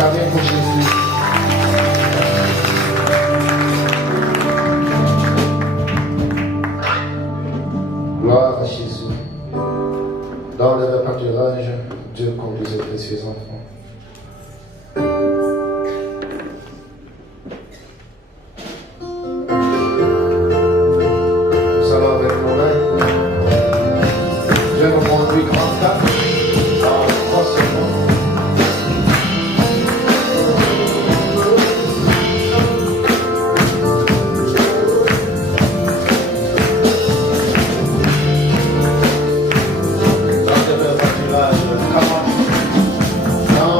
acclamer pour Jésus. Gloire à Jésus. Dans le pâturage, Dieu conduit ses précieux enfants. Nous allons avec nos mains. Dieu nous conduit grand cap dans le prochain. Dans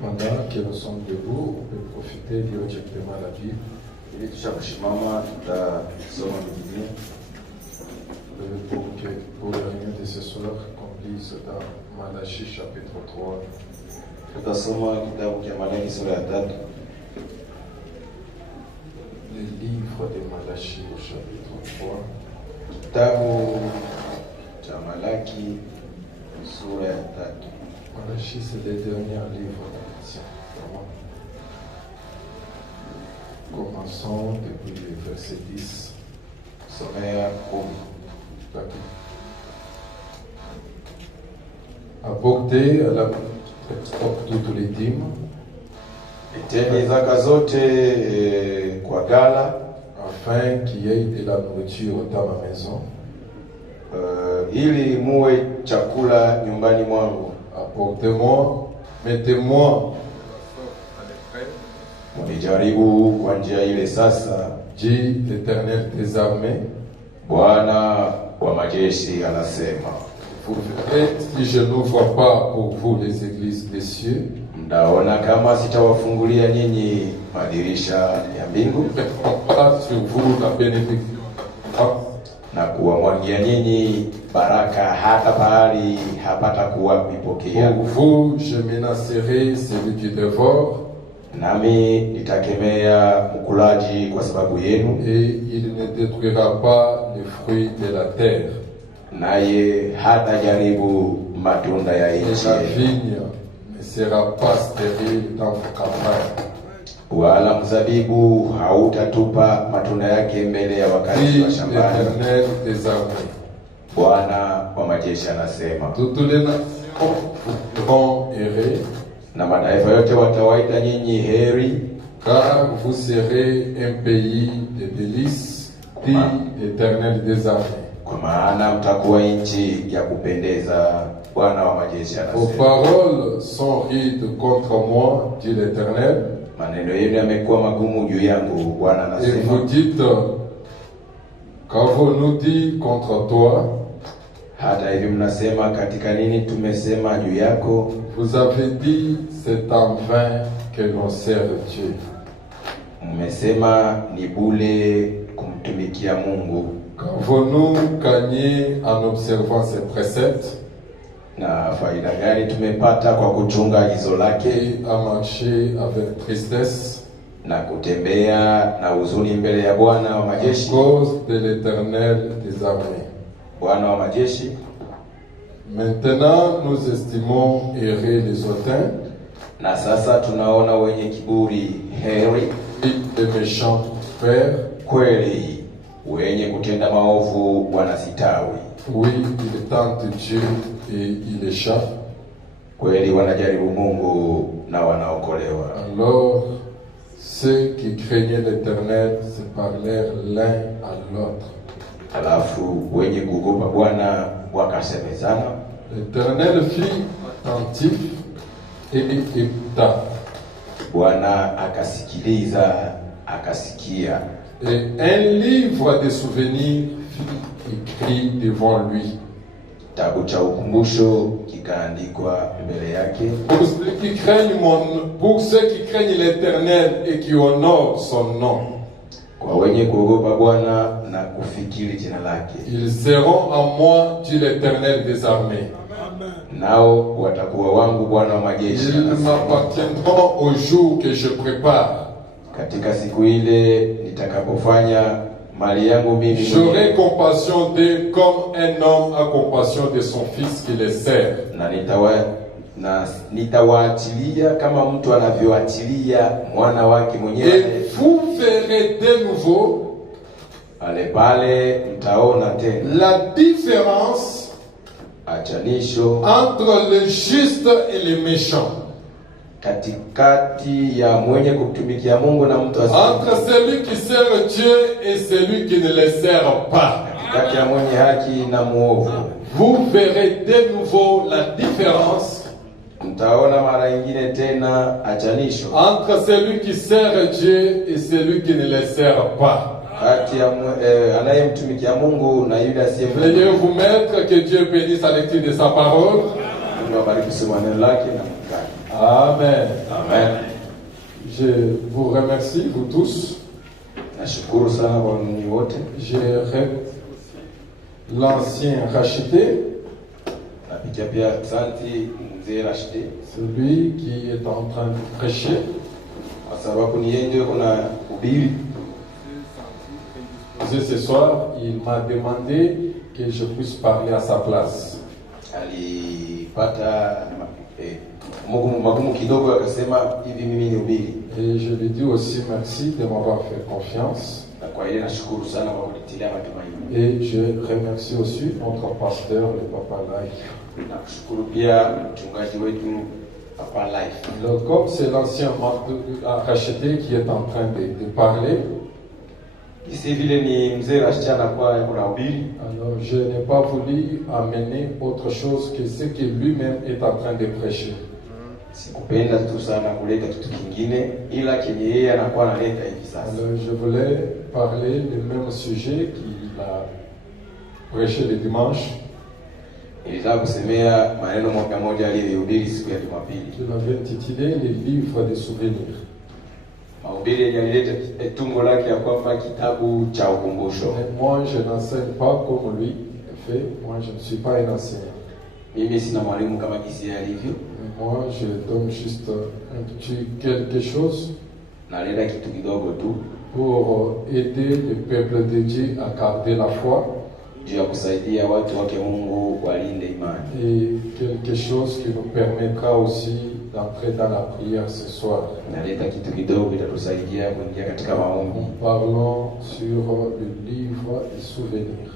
Pendant que nous sommes debout, on peut profiter, lire directement la Bible. Ili tushakushimama tutasoma Biblia Pour la réunion de ce soir, qu'on lise dans Malachie chapitre 3. tutasoma kitabu cha Malaki sura ya 3. Le livre de Malachie au chapitre 3. Kitabu cha Malaki sura ya 3. Malachie, c'est le dernier livre d'Ancien. Commençons depuis le verset 10. Somea 10. D'accord. Apportez à la toutes les dîmes, Leteni zaka zote kwa gala, afin qu'il y ait de la nourriture dans ma maison. Ili muwe chakula nyumbani mwangu. Apportez-moi, mettez-moi Munijaribu kwa njia ile sasa, dit l'Éternel des armées. Bwana wa majeshi anasema. Vous verrez si je n'ouvre pas pour vous les églises des cieux. Mtaona kama sitawafungulia nyinyi madirisha ya mbingu Pas sur vous la bénédiction na kuwamwagia nyinyi baraka hata pahali hapata kuwa kuipokea. pour vous, je menacerai celui qui dévore, Nami nitakemea mkulaji kwa sababu yenu, et il ne détruira pas les fruits de la terre. naye hata jaribu matunda ya Et nchi la yenu, vigne ne sera pas stérile dans vos campagnes. wala mzabibu hautatupa matunda yake mbele ya wakati Dit wa shambani. l'Éternel des armées. Bwana wa majeshi anasema. Toutes les nations vont errer, Na mataifa yote watawaita nyinyi heri, car vous serez un pays de délices, dit l'Éternel des armées. kwa maana mtakuwa nchi ya kupendeza. Bwana wa majeshi Vos anasema. paroles sont rudes contre moi, dit l'Éternel, Maneno yenu yamekuwa magumu juu yangu. Bwana et anasema. vous dites, qu'avons-nous dit contre toi? Hata hivi mnasema, katika nini tumesema juu yako? Vous avez dit, c'est en vain que l'on sert Dieu. Mmesema ni bure kumtumikia Mungu. Qu'avons-nous gagné en observant ses préceptes Na faida gani tumepata kwa kuchunga agizo lake et à marcher avec tristesse na kutembea na huzuni mbele ya Bwana wa à majeshi? cause de l'Éternel des armées? Bwana wa majeshi. Maintenant, nous estimons errer les hautains Na sasa tunaona wenye kiburi heri, et les méchants prospèrent. kweli wenye kutenda maovu wanasitawi. Oui, ils tentent Dieu et ils échappent. Kweli wanajaribu Mungu na wanaokolewa. Alors, ceux qui craignaient l'Éternel se parlèrent l'un à l'autre. Alafu wenye kuogopa Bwana wakasemezana. L'Éternel fit attentif et écouta. Bwana akasikiliza, akasikia. Et un livre de souvenirs fut écrit devant lui. Kitabu cha ukumbusho kikaandikwa mbele yake. Pour ceux qui craignent l'Éternel et qui honorent son nom. Kwa wenye kuogopa Bwana na kufikiri jina lake. Ils seront à moi, dit l'Éternel des armées. Nao watakuwa wangu, Bwana wa majeshi Ils anasema. m'appartiendront au jour que je prépare. Katika siku ile nitakapofanya mali yangu mimi J'aurai mwenyewe, compassion d'eux comme un homme a compassion de son fils qui les sert. na nitawaachilia kama mtu anavyoachilia mwana wake mwenyewe. Et vous verrez de nouveau Pale mtaona tena la différence achanisho entre le juste et le méchant. katikati ya mwenye kumtumikia Mungu na mtu Entre celui qui sert Dieu et celui qui ne le sert pas. katikati ya mwenye haki na muovu. Vous verrez de nouveau la différence Mtaona mara nyingine tena achanisho entre celui qui sert Dieu et celui qui ne le sert pas. kati ya anayemtumikia Mungu na yule Veuillez asiyemtumikia. vous mettre, que Dieu bénisse la lecture de sa parole. Mungu awabariki kusema neno lake na mkani. Amen. Amen. Je vous remercie, vous tous. Nashukuru sana kwa ninyi wote. L'ancien racheté, Napitia pia asante mzee Rashidi celui qui est en train de prêcher. kwa sababu ni yeye ndio kuna ubiri. Ce soir, il m'a demandé que je puisse parler à sa place. Alipata magumu kidogo, akasema hivi mimi ni ubiri. Et je lui dis aussi merci de m'avoir fait confiance. Na kwa hiyo nashukuru sana kwa kunitilia matumaini. Et je remercie aussi notre pasteur, le Papa Life. Nakushukuru pia mchungaji wetu Papa Life. Donc, comme c'est l'ancien racheté qui est en train de parler, Isi vile ni mzee Rashidi anakuwa kuna ubiri. alors je n'ai pas voulu amener autre chose que ce que lui-même est en train de prêcher. Sikupenda tu sana kuleta kitu kingine ila kenye yeye anakuwa analeta hivi sasa. Alors je voulais parler du même sujet qu'il a prêché le dimanche. Nilitaka kusemea maneno moja aliyohubiri siku ya Jumapili. Je l'avais intitulé Les livres des souvenirs. Mahubiri yalileta tungo lake ya kwamba kitabu cha ukumbusho. Mais moi je n'enseigne pas comme lui fait. Moi je ne suis pas un enseignant. Mimi sina mwalimu kama jinsi alivyo. Moi je donne juste un petit quelque chose Naleta kitu kidogo tu pour aider le peuple de Dieu à garder la foi juu ya kusaidia watu wake Mungu walinde imani. et quelque chose qui nous permettra aussi d'entrer dans la prière ce soir. Naleta kitu kidogo itatusaidia kuingia katika maombi. Parlons sur le livre des souvenirs.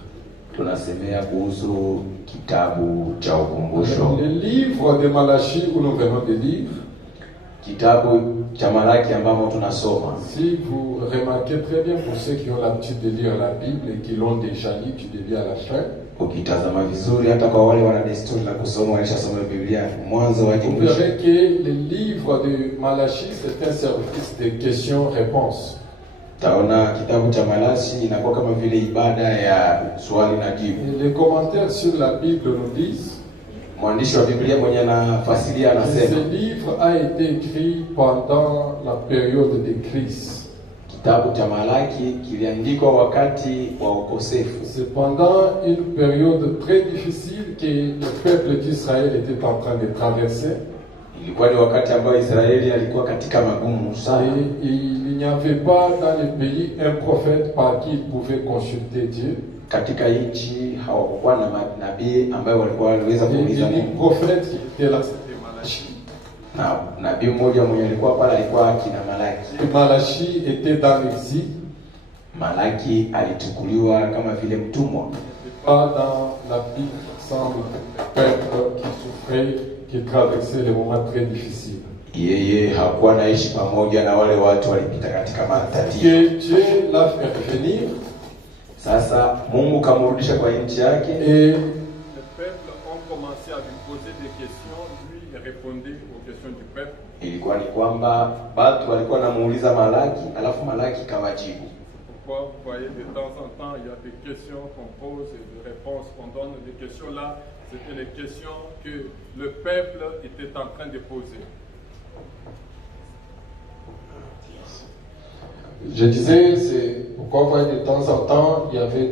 Tunasemea kuhusu kitabu cha ukumbusho. Le livre de Malachie où nous venons de lire, Kitabu cha Malaki ambamo tunasoma. si vous remarquez très bien pour ceux qui ont l'habitude de lire la Bible et qui l'ont déjà lu, tu le lis à la fin. Ukitazama vizuri hata kwa wale wana desturi la kusoma walishasoma Biblia mwanzo hadi Vous mwisho. verrez que le livre de Malachie, c'est un service de questions-réponses. Taona kitabu cha Malaki inakuwa kama vile ibada ya swali na jibu. Et les commentaires sur la Bible nous disent Mwandishi wa Biblia mwenye anafasiria que anasema ce livre a été écrit pendant la période de crise. kitabu cha Malaki kiliandikwa wakati wa ukosefu. C'est pendant une période très difficile que le peuple d'Israël était en train de traverser. Ilikuwa ni wakati ambao Israeli alikuwa katika magumu sana. Et il n'y avait pas dans le pays un prophète par qui il pouvait consulter Dieu. Katika nchi hawakuwa na nabii ambaye walikuwa waliweza Et kuuliza le Mungu. prophète qui était là, c'était Malachie. Na nabii mmoja mwenye alikuwa pale alikuwa akina Malaki. Et Malachie était dans l'exil, Malaki alichukuliwa kama vile mtumwa. pas dans la Bible, semble le peuple qui souffrait, qui traversait les moments très difficiles. Yeye hakuwa naishi pamoja na wale watu walipita katika matatizo. Que Dieu l'a fait revenir. Sasa Mungu kamrudisha kwa nchi yake. Et Les peuples ont commencé à lui poser des questions, lui il répondait aux questions du peuple. Ilikuwa ni kwamba watu walikuwa namuuliza Malaki, alafu Malaki kawajibu. Pourquoi vous voyez de temps en temps il y a des questions qu'on pose et des réponses qu'on donne. Les questions là, c'était les questions que le peuple était en train de poser. je disais, c'est pourquoi vous voyez de temps en temps, il y avait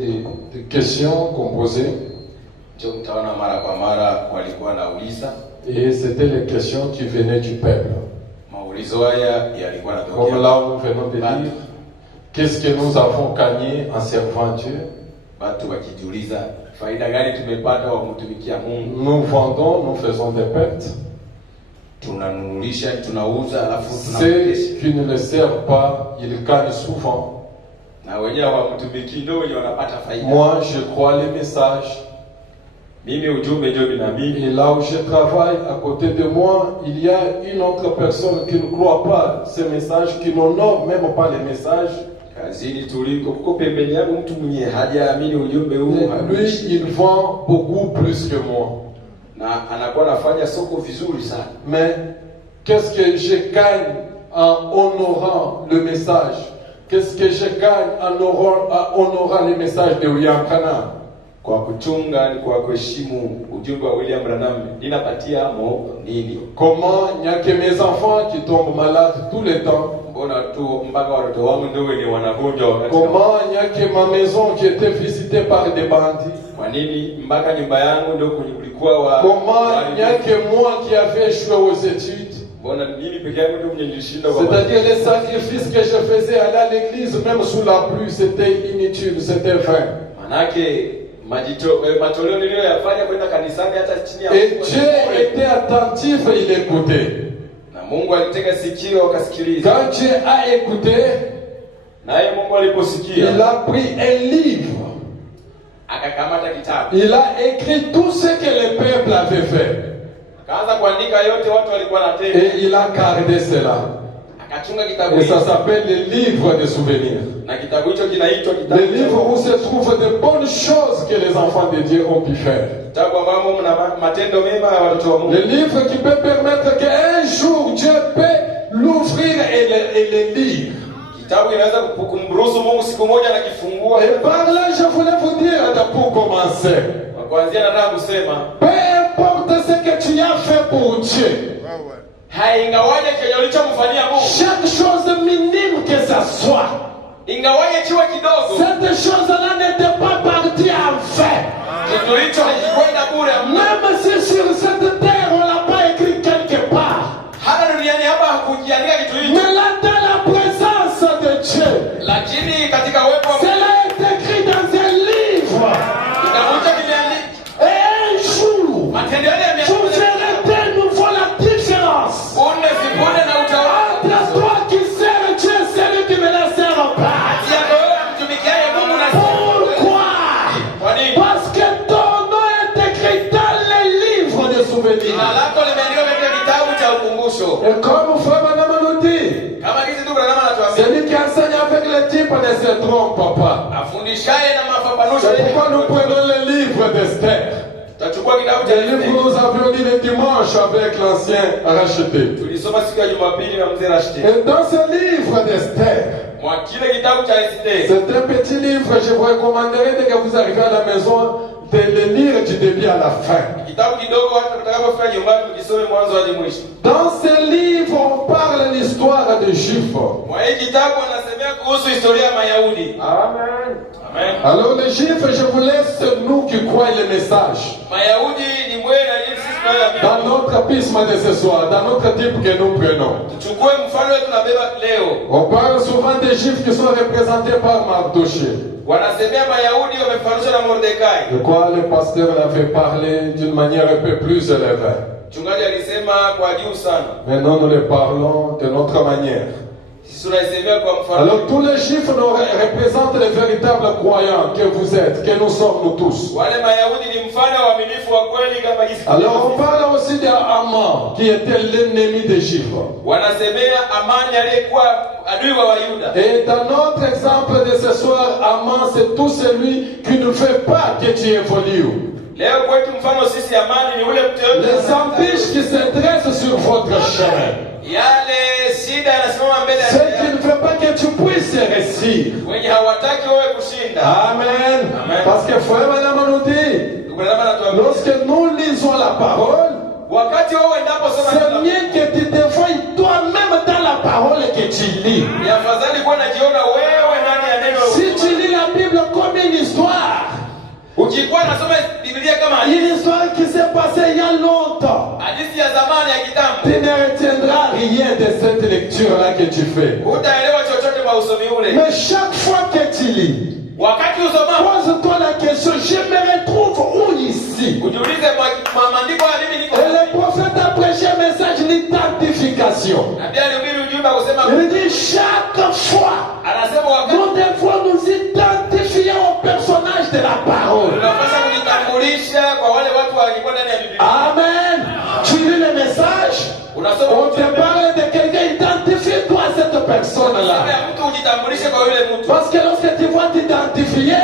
des questions qu'on posait. Ndio mtaona mara kwa mara walikuwa nauliza. Et c'était les questions qui venaient du peuple. Maulizo haya yalikuwa Comme yanatokea. là où nous venons de lire, qu'est-ce que nous avons gagné en servant Dieu? Watu wakijiuliza faida gani tumepata wa kumtumikia Mungu. Nous vendons, nous faisons des pertes. Tunanunulisha, tunauza alafu tunapoteza. Ceux qui ne le servent pas, ils gagnent souvent. Na wenyewe hawamtumikii ndio wenye wanapata faida. Moi, je crois les messages. Mimi ujumbe ndio binamini. Et là où je travaille, à côté de moi, il y a une autre personne qui ne croit pas ces messages, qui n'honore même pas les messages. Kazini tuliko kuko pembeni yangu mtu mwenye hajaamini ujumbe huu. Lui, il vend beaucoup plus que moi. Na anakuwa anafanya soko vizuri sana. Mais qu'est-ce que je gagne en honorant le message? Qu'est-ce que je gagne en honorant le message de William Branham? kwa kuchunga ni kwa kuheshimu ujumbe wa William Branham ninapatia mo nini? Comment il n'y a que mes enfants qui tombent malades tout le temps? Mbona tu mpaka watoto wangu ndio wenye wanagonjwa wakati? Comment il n'y a que ma maison qui était visitée par des bandits? Kwa nini mpaka nyumba yangu ndio kulikuwa wa? Comment il n'y a que moi qui avais échoué aux études? Mbona mimi peke yangu ndio mwenye nilishinda kwa? C'est-à-dire les sacrifices que je faisais aller à l'église même sous la pluie, c'était inutile, c'était vain. Manake matoleo niliyoyafanya kwenda kanisani hata chini ya Et Dieu était attentif et il écoutait. Na Mungu alitega sikio akasikiliza. Quand Dieu a écouté, naye Mungu aliposikia, il a pris un livre. Akakamata kitabu. Il a écrit tout ce que le peuple avait fait. Akaanza kuandika yote watu walikuwa wanatenda. Et il a gardé cela. Et ça s'appelle le livre des souvenirs. Le livre où se trouvent de bonnes choses que les enfants de Dieu ont pu faire. Le livre qui peut permettre qu'un jour Dieu peut l'ouvrir et le lire. Et par là, je voulais vous dire, pour commencer, peu importe ce que tu as fait pour Dieu, chaque chose minime que ça soit, cette chose-là n'était pas partie en fait. Même si sur cette terre on l'a pas écrit quelque part, mais là dans la présence de Dieu, cela est écrit dans un livre. Et un jour, vous verrez de nouveau la différence entre toi qui sert Dieu et celui qui ne le sert pas. Pourquoi? Parce que ton nom est écrit dans les livres de souvenirs. Et comme frère Branham nous dit, celui qui enseigne avec le type ne se trompe pas. C'est pourquoi nous prenons le livre d'Esther. Le livre que nous avions dit le dimanche avec l'ancien racheté. Et dans ce livre d'Esther, c'est un petit livre, je vous recommanderais dès que vous arrivez à la maison de le lire du début à la fin. Dans ce livre, on parle de l'histoire des Juifs. Amen. Alors les Juifs, je vous laisse nous qui croyons le message. Dans notre pisme de ce soir, dans notre type que nous prenons. On parle souvent des Juifs qui sont représentés par Mardoché. De quoi le pasteur avait parlé d'une manière un peu plus élevée. Maintenant nous le parlons de notre manière. Alors tous les Juifs nous représentent les véritables croyants que vous êtes, que nous sommes nous tous. Alors on parle aussi d'Aman qui était l'ennemi des Juifs. Et dans notre exemple de ce soir, Aman c'est tout celui qui ne veut pas que tu évolues. Les embûches qui se dressent sur votre chemin. Ceux qui ne veulent pas que tu puisses réussir. Amen. Parce que frère Branham nous dit, lorsque nous lisons la parole, c'est mieux que tu te vois toi-même dans la parole que tu lis. Si tu lis la Bible comme une histoire, une histoire qui s'est passée il y a longtemps, tu ne retiendras rien de cette lecture-là que tu fais. Mais chaque fois que tu lis, pose-toi la question, je me retrouve où ici? Et le prophète a prêché un message d'identification. Il dit chaque fois, nous devons nous identifier au personnage de la parole. Amen. Tu lis le message, on te parle de quelqu'un, identifie-toi à cette personne-là. Parce que lorsque tu vas t'identifier,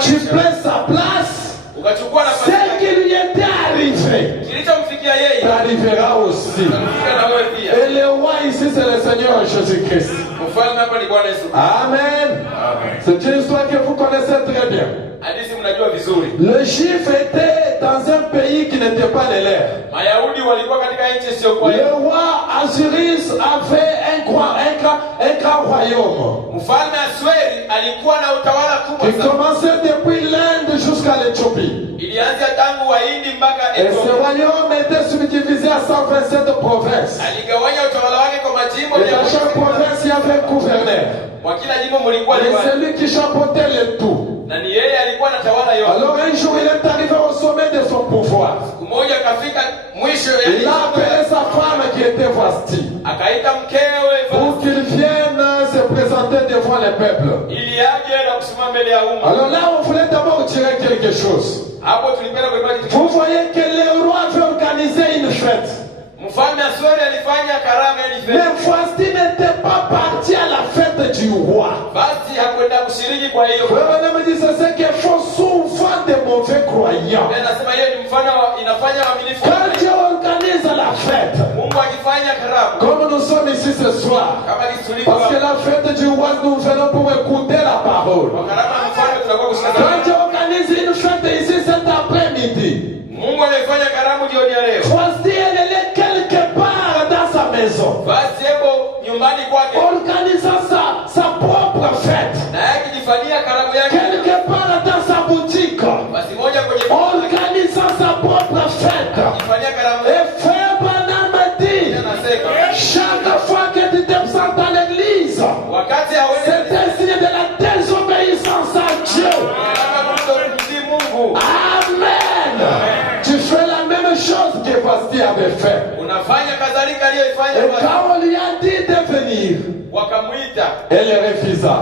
tu prends sa place. Ce qui lui était arrivé t'arrivera aussi. Et le roi ici, c'est le Seigneur Jésus-Christ. Amen. C'est une histoire que vous connaissez très bien. tunajua vizuri. Les Juifs étaient dans un pays qui n'était pas le leur. Mayahudi walikuwa katika nchi isiyokuwa Le roi Asuris avait un grand royaume Mfalme Asweri alikuwa na utawala kubwa qui sana. commençait depuis l'Inde jusqu'à l'Éthiopie. Ilianza tangu Wahindi mpaka Et ce Ethiopia. royaume était subdivisé à 127 provinces. Aligawanya utawala wake kwa majimbo Et dans chaque province, il y avait un gouverneur. Kwa kila jimbo mlikuwa Et liwali. c'est lui qui chapeautait le tout. Na ni yeye alikuwa anatawala yote. Alors un jour, il est arrivé au sommet de son pouvoir. Siku moja akafika mwisho ya Il a appelé sa femme qui était Vasti akaita mkewe pour qu'il vienne se présenter devant le peuple. ili aje na kusimama mbele ya umma. Alors là, on voulait d'abord tirer quelque chose. Hapo tulipenda kuibaki kitu. Vous voyez que le roi avait organisé une fête. Mfalme Asweri alifanya karamu ya Mais fête. Vasti n'était pas parti à la fête du roi. Basi hakwenda kushiriki kwa hiyo. Frère, me dit c'est qu'ils font souvent des mauvais croyants. Anasema yeye ni mfano inafanya waaminifu. Quand Dieu organise la fête, Mungu akifanya karamu comme nous sommes ici ce soir, kama kisulika. parce que la fête du roi, nous venons pour écouter la parole. Kwa karamu ya mfalme tunakuwa kusikiza. Quand Dieu organise une fête ici cet après-midi, Mungu alifanya karamu jioni ya leo. Vasti elle est quelque part dans sa maison, Basi hebu nyumbani kwake organisant sa propre fête, na yake jifanyia karamu yake. quelque part dans sa boutique, Basi moja kwenye organisant sa propre fête. jifanyia karamu Et yake. frère Branham me dit, Anasema chaque fois que tu te présentes dans l'église, wakati c'est hawezi un signe de la désobéissance à Dieu. kama kumtii Mungu. Amen. Tu fais la même chose que Vasti avait fait. Unafanya kadhalika aliyoifanya Et Basi. quand on lui a dit de venir, Wakamuita elle refusa.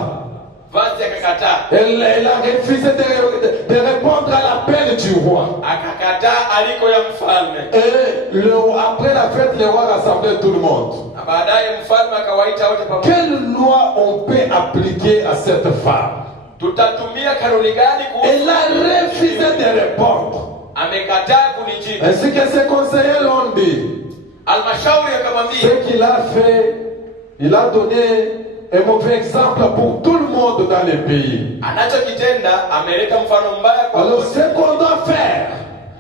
Basi akakataa. Elle a refusé de répondre à l'appel du roi. Akakataa aliko ya mfalme. Et après la fête, le roi rassemblait tout le monde. Na baadaye mfalme akawaita wote pamoja. Quelle loi on peut appliquer à cette femme? Tutatumia kanuni gani Elle a kuhusu? refusé de répondre. Amekataa kunijibu. Ainsi que ses conseillers l'ont dit. Almashauri akamwambia Ce qu'il a fait, il a donné un mauvais exemple pour tout le monde dans le pays. anachokitenda ameleta mfano mbaya kwa Alors wote. ce qu'on doit faire,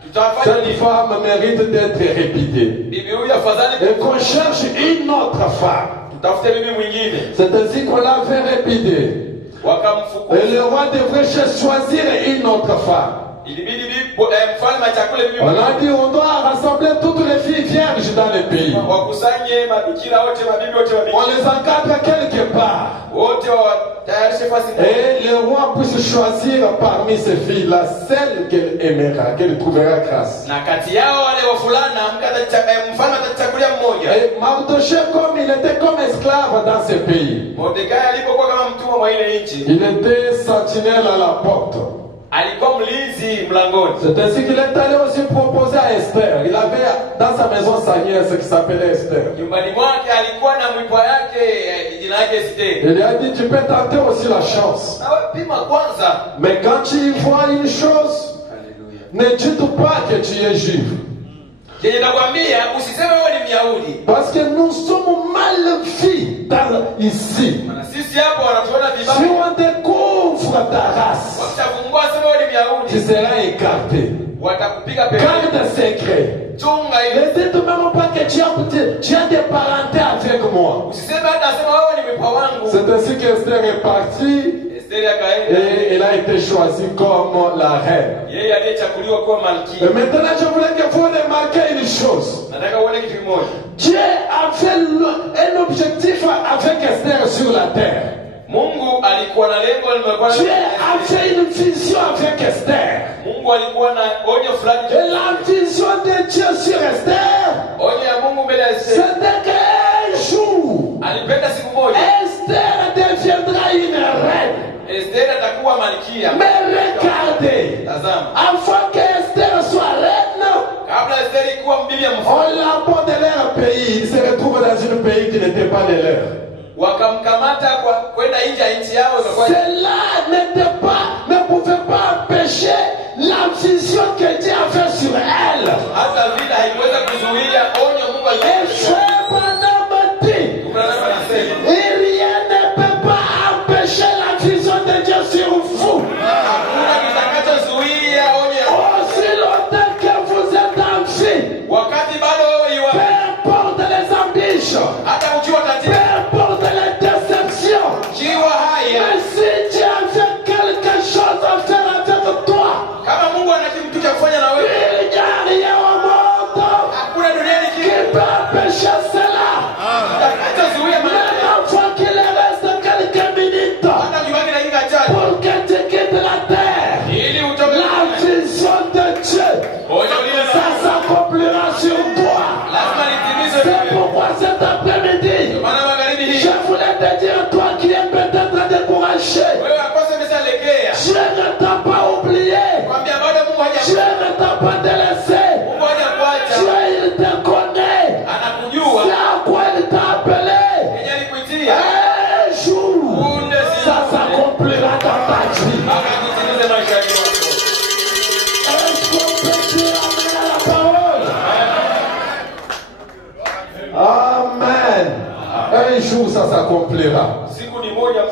Tutafanya cette nini? femme mérite d'être répétée. Bibi huyu afadhali Et qu'on cherche une autre femme. tutafute bibi mwingine. C'est ainsi qu'on l'a fait répéter. Wakamfukuza. Et le roi devrait choisir une autre femme. Ilibidi mfalme achakule bibi On mwingine. a dit on doit rassembler toutes les filles vierges dans le pays. Wakusanye mabikira wote, mabibi wote, On mabikira les encadre quelque part. wote, watayarishe fasi moja. Et le roi puisse choisir parmi ces filles-là celle qu'elle aimera, qu'elle trouvera grâce. Na kati yao wale wafulana mfalme atachagulia mmoja. Et Mardochée, comme il était comme esclave dans ce pays, Mordekai alipokuwa kama mtumwa mwa ile nchi, il était sentinelle à la porte. alikuwa mlinzi mlangoni. C'est ainsi qu'il est allé aussi proposer à Esther. Il avait dans sa maison sa nièce qui s'appelait Esther. Nyumbani mwake alikuwa na mwipwa yake, jina yake Esther. Il lui a dit, tu peux tenter aussi la chance. Na wewe pima kwanza. Mais quand tu y vois une chose, Haleluya. ne dites pas que tu es juif. Yenye nakwambia usiseme wewe ni Myahudi. Parce que nous sommes mal vus ici. Maana sisi hapo wanatuona Si vibaya. on découvre ta race, Wakishafungua sema wewe ni tu Myahudi, seras écarté. watakupiga pembeni. Garde secret. Chunga ile. Ne dites même pas que tu as des parentés avec moi. Usiseme hata sema wewe ni mpwa wangu. C'est ainsi qu'Esther est partie Esther akaenda. et elle a été choisie comme la reine. Yeye aliyechaguliwa kuwa Et malkia. maintenant, je voulais que vous remarquiez une chose. Nataka uone kitu kimoja. Dieu avait un objectif avec Esther sur la terre. Mungu alikuwa na lengo limekuwa Dieu avait une vision avec Esther. Mungu alikuwa na onyo fulani. Et la vision de Dieu sur Esther, Onyo ya Mungu mbele ya Esther. c'était qu'un jour, Alipenda siku moja Esther deviendra une reine. Esther atakuwa malkia. Mais regardez, Tazama. avant que Esther soit reine, Kabla Esther kuwa bibi ya on mfalme, l'apporte de leur pays. Il se retrouve dans un pays qui n'était pas le leur. wakamkamata kwa kwenda nje ya nchi yao. Ikakuwa Cela ne pouvait pas empêcher la vision que Dieu avait sur elle. hata vile haikuweza kuzuia onyo Mungu Et alikuwa. frère Branham dit, et rien ne peut pas empêcher la vision de Dieu sur vous. Hakuna kitakachozuia peut empêcher cela? Même avant qu'il reste quelques minutes pour que tu quittes la terre, la vision de Dieu, ça s'accomplira sur toi. C'est pourquoi cet après-midi, je voulais te dire, toi qui es peut-être découragé, Dieu ne t'a pas oublié, Dieu ne t'a pas délaissé, Dieu il te connaît, c'est à quoi il t'a appelé. Un jour, ça s'accomplira dans ta vie. Est-ce qu'on peut dire amen à la parole? Amen. Un jour, ça s'accomplira.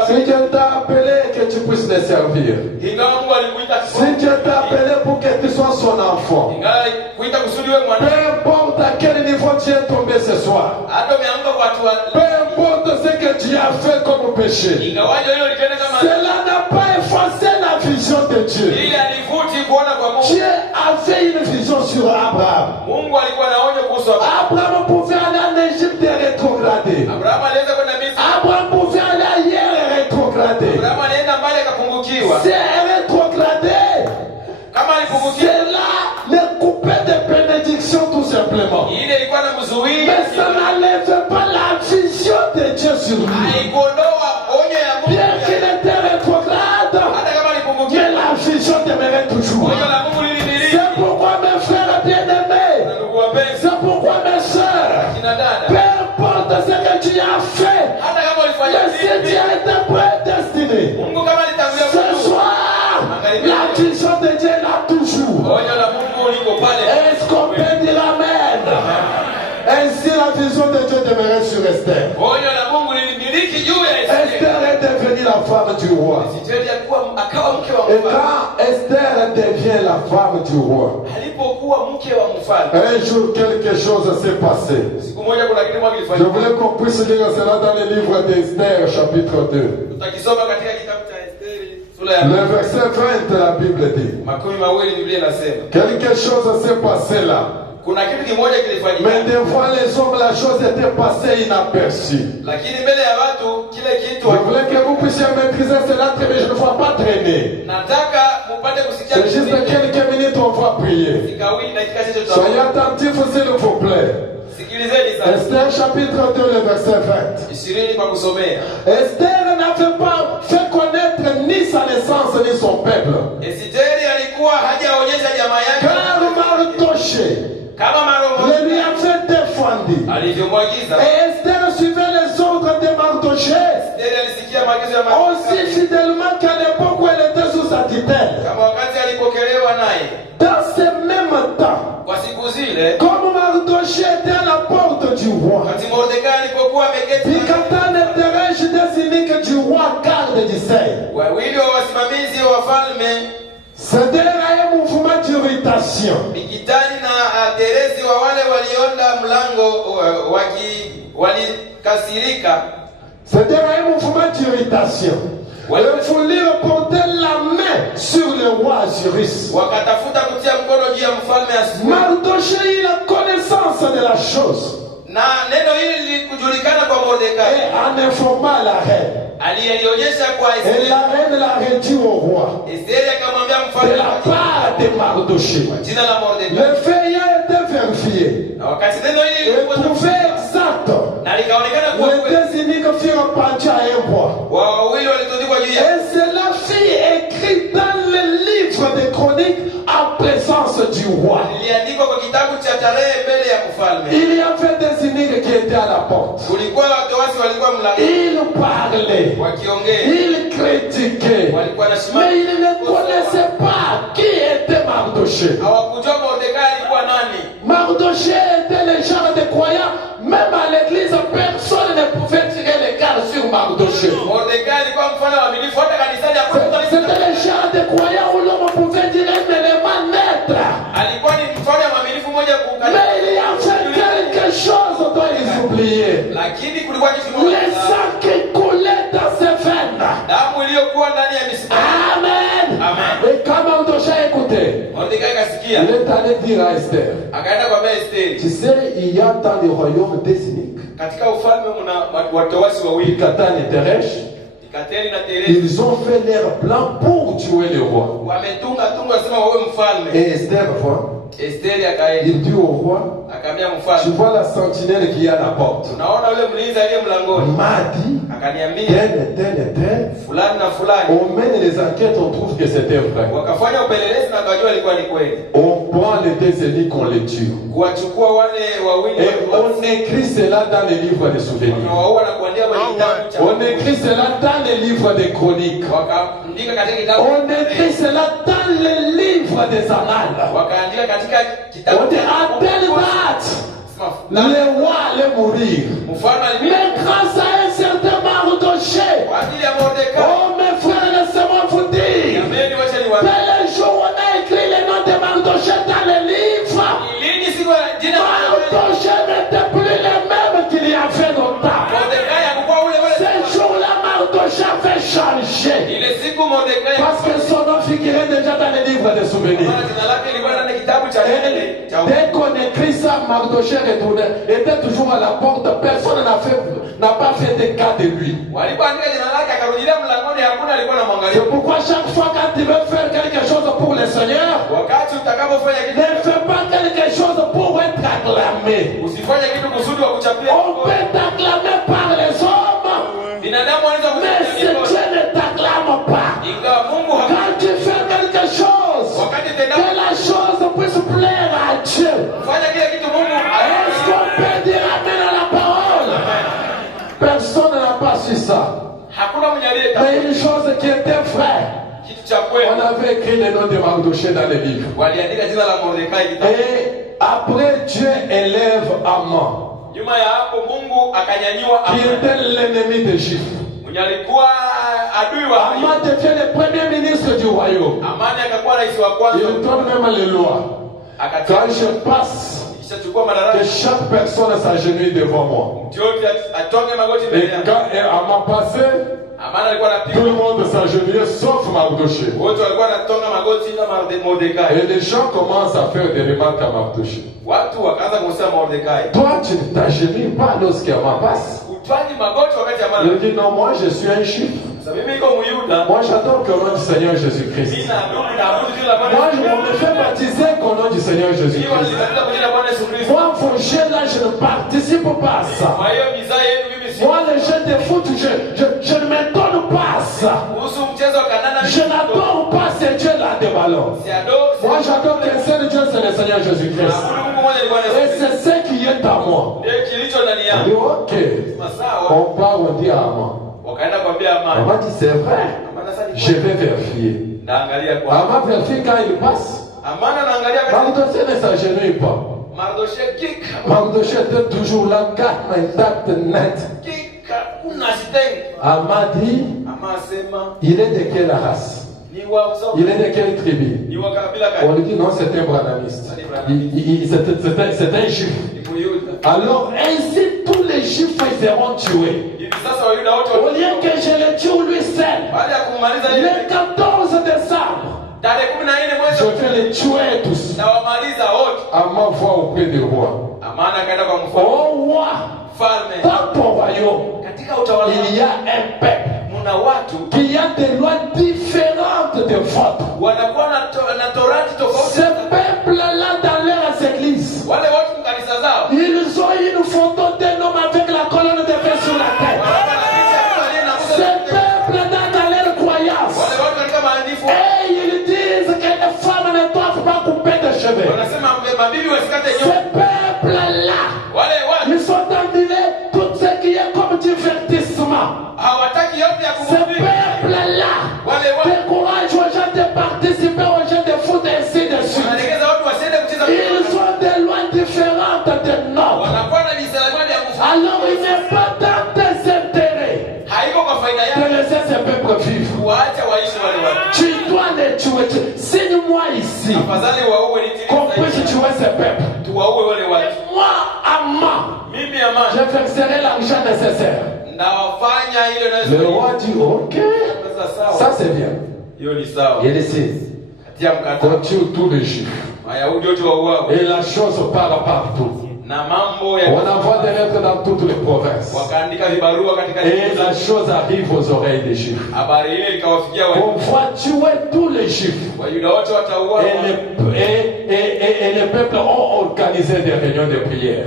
Si Dieu t'a appelé, que tu puisses le servir. Si Dieu t'a appelé pour que tu sois son enfant, peu importe à quel niveau tu es tombé ce soir, peu importe ce que tu as fait comme péché, cela n'a pas effacé la vision de Dieu. Dieu avait une vision sur Abraham. Abraham pouvait aller en Égypte et rétrograder. Abraham pouvait aller ailleurs et rétrograder. C'est rétrogradé. C'est là le coupé de bénédiction tout simplement. Mais ça n'enlève pas la vision de Dieu sur lui. Bien qu'il était rétrograde, mais la vision demeurait toujours. C'est pourquoi mes frères bien-aimés, c'est pourquoi mes soeurs, peu importe ce que tu as fait, mais si tu as été prédestiné, ce soir, la vision de Dieu est là toujours. Est-ce qu'on peut dire amen? Ainsi la vision de Dieu demeurait sur Esther. Esther est devenue la femme du roi. Et quand Esther devient la femme du roi, un jour quelque chose s'est passé. Je voulais qu'on puisse lire cela dans le livre d'Esther chapitre 2. Le verset 20, la Bible dit. Quelque chose s'est passé là. Mais devant les hommes, la chose était passée inaperçue. Je voulais que vous puissiez maîtriser cela, mais je ne vais pas traîner. C'est juste quelques minutes, on va prier. Soyez attentifs, s'il vous plaît. Esther chapitre 2, le verset 20. Esther n'avait pas fait connaître ni sa naissance ni son peuple. Car Mardoché le lui avait défendu. Et Esther suivait les ordres de Mardoché aussi fidèlement qu'à l'époque où elle était sous sa tutelle. Dans ce même temps, comme Mardoché était à la porte du roi, Bigatan était rege des cyniques du roi garde d'Israël. C'était un mouvement d'irritation. C'était un mouvement d'irritation. Ils voulaient porter la main sur le roi Assyrus. Mardoché eut la connaissance de la chose. Et en informant la reine. Et la reine l'a redit au roi. De la part de Mardoché. Le fait a été vérifié. Et trouvé exact. Les deux ennemis firent pencher à un roi. Et cela fut écrit dans le livre des chroniques en présence du roi. Il y avait des ennemis qui étaient à la porte. Ils parlaient. Ils critiquaient. Mais ils ne connaissaient pas qui était Mardoché. Mardoché était le genre de croyant. Même à l'église, personne ne pouvait tirer les gardes sur Mardoché. C'était le genre de croyant où l'homme pouvait dire un élément net. Mais il y avait quelque chose dont ils oubliaient. Le sang qui coulait dans ses veines. Amen. Et quand Mardoché écoutait, il est allé dire à Esther, tu sais, il il y a dans les royaumes des cyniques, Katika ufalme mna watawasi wawili, Ikatan et Teresh, Ikateri na Teresi. ils ont fait leur plan pour tuer le roi. Wametunga sema wawe mfalme. Et Esther voit, Esteri akaenda. il dit au roi, Akamwambia tu mfalme, vois la sentinelle qui est à la porte. unaona yule mlinzi aliye mlangoni? M'a dit, Akaniambia tel. fulani na fulani. On mène les enquêtes, on trouve que c'était vrai. Wakafanya upelelezi na kujua ilikuwa ni kweli. On prend les deux ennemis qu'on les tue. Kuwachukua wale wawili Et on écrit cela dans les livres de souvenirs. wanawaua na kuandika kwenye kitabu cha. On écrit cela dans les livres des chroniques. Wakaandika katika kitabu. On écrit cela dans les livres des annales. Wakaandika katika kitabu. On dit à telle date, le roi allait mourir. Mais grâce à un certain Mardoché, oh mes frères, laissez-moi vous dire, dès le jour où on a écrit le nom de Mardoché dans les livres, Mardoché n'était plus le même qu'il y a fait longtemps. Ce jour-là, Mardoché avait changé. Parce que son nom figurait déjà dans les livres de souvenirs. Dès qu'on écrit ça, Mardoché était toujours à la porte. Personne n'a pas fait de cas de lui. C'est pourquoi chaque fois quand tu veux faire quelque chose pour le Seigneur, ne fais pas quelque chose pour être acclamé. On peut t'acclamer par les hommes, mais si Dieu ne t'acclame pas, quand tu fais quelque chose, que la chose puisse plaire à Dieu. Est-ce qu'on peut dire amen à la parole? Personne n'a pas su ça. Mais une chose qui était vraie, on avait écrit le nom de Mardoché dans les livres. Et après Dieu élève Aman, qui était l'ennemi des Juifs. Aman devient le premier ministre du royaume. Il donne même les lois. Quand je passe, que chaque personne s'agenouille devant moi. Et quand Aman passait, tout le monde s'agenouillait sauf Mardoché. Et les gens commencent à faire des remarques à Mardoché. Toi, tu ne t'agenouilles pas lorsqu'Aman passe. Il dit non, moi je suis un juif. Moi j'adore le nom du Seigneur Jésus-Christ. Moi je me fais baptiser au nom du Seigneur Jésus-Christ. Moi vos jeux là je ne participe pas à ça. Moi les jeux de foot je ne m'étonne pas à ça. Je n'adore pas ces dieux là de ballon. Moi j'adore qu'un seul Dieu, c'est le Seigneur Jésus-Christ. Et c'est ce qui est à moi. On dit ok. On part, on dit à Aman. Aman dit c'est vrai. Je vais vérifier. Aman vérifie quand il passe. Mardoché ne s'agenouille pas. Mardoché était toujours là, calme, intact, net. Aman dit, il est de quelle race? Il est de quelle tribu? On lui dit non, c'est un branamiste. C'est un juif. Alors ainsi tous les juifs seront tués. Au lieu que je les tue lui seul, le 14 décembre, je vais les tuer tous. Aman voit auprès du roi. Oh roi, dans ton royaume, il y a un peuple qui a des lois différentes de votre. Ce peuple-là dans leur église, ils ont une photo d'un homme avec la colonne de feu sur la tête. Ce peuple-là dans leur croyance, et ils disent que les femmes ne doivent pas couper de cheveux. Ce peuple-là, ils sont endurés tout ce qui est comme divertissement. Ce peuple-là décourage aux gens de participer aux jeux de foot et ainsi de suite. Ils ont des lois différentes de nôtres. Alors il n'est pas dans tes intérêts de laisser ce peuple vivre. Tu dois les tuer. Signe-moi ici qu'on puisse tuer ce peuple. Moi, Aman, je verserai l'argent nécessaire. Le roi dit ok, ça c'est bien. Il ici, on tue tous les juifs. Et la chose part partout. On envoie des lettres dans toutes les provinces. Et la chose arrive aux oreilles des Juifs. On va tuer tous les Juifs. Et les peuples ont organisé des réunions de prière.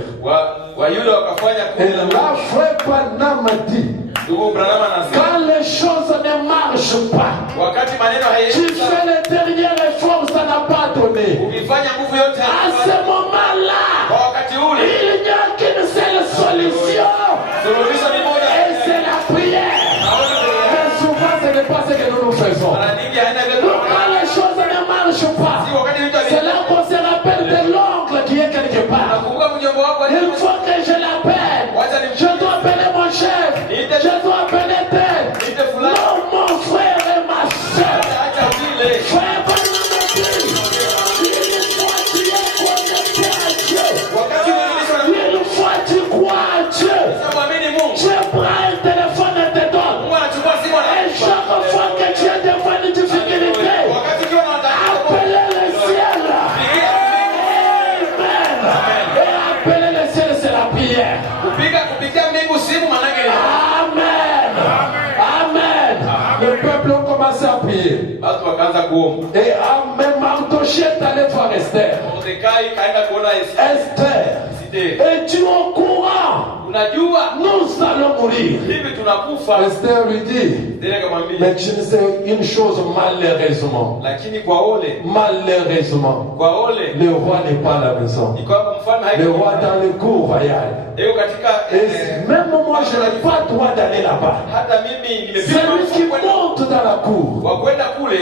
Et là, frère Branham dit, quand les choses ne marchent pas, tu fais les dernières réformes, ça n'a pas donné. À ce moment-là, il n'y a qu'une seule solution. Et c'est la prière. Mais souvent, ce n'est pas ce que nous faisons. Donc, quand les choses ne marchent pas, c'est là qu'on se rappelle de l'oncle qui est quelque part. Il faut que je l'appelle. Je dois appeler mon chef. Je dois appeler tel. Non, mon frère et ma soeur. Frère, une fois tu crois à Dieu, je prends un téléphone et te donne. Et chaque fois que tu es devant une difficulté, appelez le ciel. Amen. Et appeler le ciel, c'est la prière. Amen. Amen. Le peuple a commencé à prier. Et même Mardochée est allé voir Esther. Esther, es-tu au courant? Nous allons mourir. Esther lui dit, mais tu ne sais une chose, malheureusement, le roi n'est pas à la maison. Le roi est dans le cour royal. Et même moi, je n'ai pas le droit d'aller là-bas. Celui qui monte dans la cour,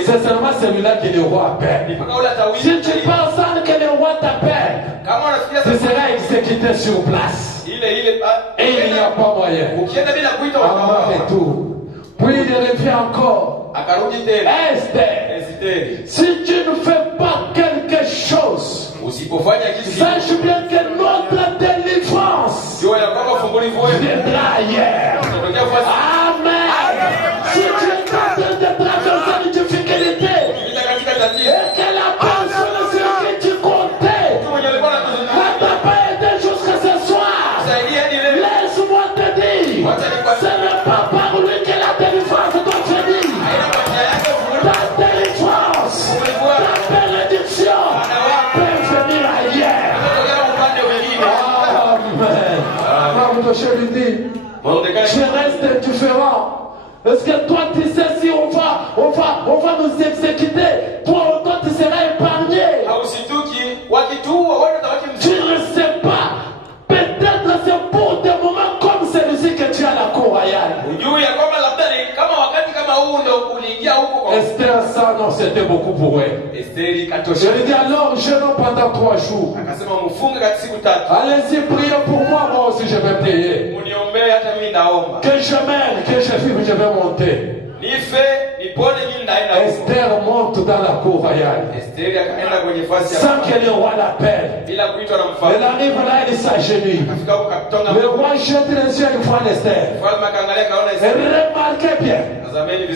c'est seulement celui-là qui le roi appelle. Si tu penses que le roi t'appelle, tu seras exécuté sur place. Et il n'y a pas moyen. À mon retour. Puis il revient encore. Esther, si tu ne fais pas quelque chose, sache bien que notre délivrance viendra ailleurs. Amen. Si tu es en train de traverser une difficulté et que la personne sur qui tu comptais ne t'a pas aidé jusqu'à ce soir, laisse-moi te dire, ce n'est pas par lui que la délivrance doit venir. Ta délivrance, ta bénédiction peut venir ailleurs. Amen. Je lui dis, je reste indifférent. Est-ce que toi tu sais si on va nous exécuter, toi tu seras épargné. Tu ne sais pas. Peut-être c'est pour des moments comme celui-ci que tu as la cour royale. Esther, ça non, c'était beaucoup pour elle. Je lui dis alors, jeûnons pendant 3 jours. Allez-y, priez pour moi, moi aussi je vais prier. Que je mène, que je vive, je vais monter. Esther monte dans la cour royale sans que le roi l'appelle. Elle arrive là, elle s'agenouille. Le roi jette les yeux et voit Esther. Remarquez bien,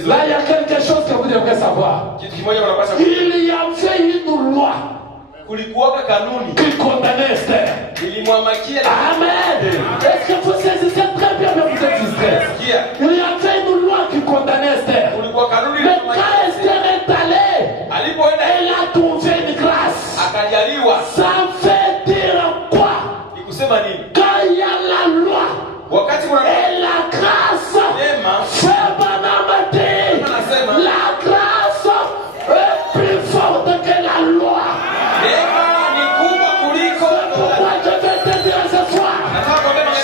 là il y a quelque chose que vous devrez savoir. Il y avait une loi qui condamnait Esther. Amen. Est-ce que vous saisissez très bien, mais vous êtes distrait? Il y avait une loi qui condamnait Esther. Mais quand Esther est allée, elle a trouvé une grâce. Ça veut dire quoi? Quand il y a la loi et la grâce, frère Branham dit, la grâce est plus forte que la loi. Pourquoi je vais te dire ce soir,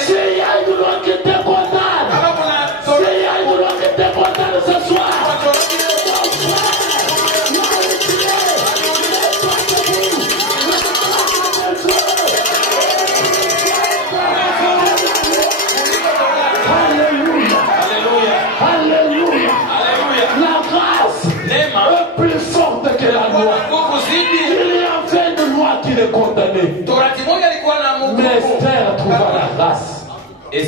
s'il y a une loi qui te condamne, s'il y a une loi qui te condamne ce soir, Alléluia. La grâce est plus forte que la loi. Il y avait une loi qui le condamnait. Mais Esther trouva la grâce. Je vais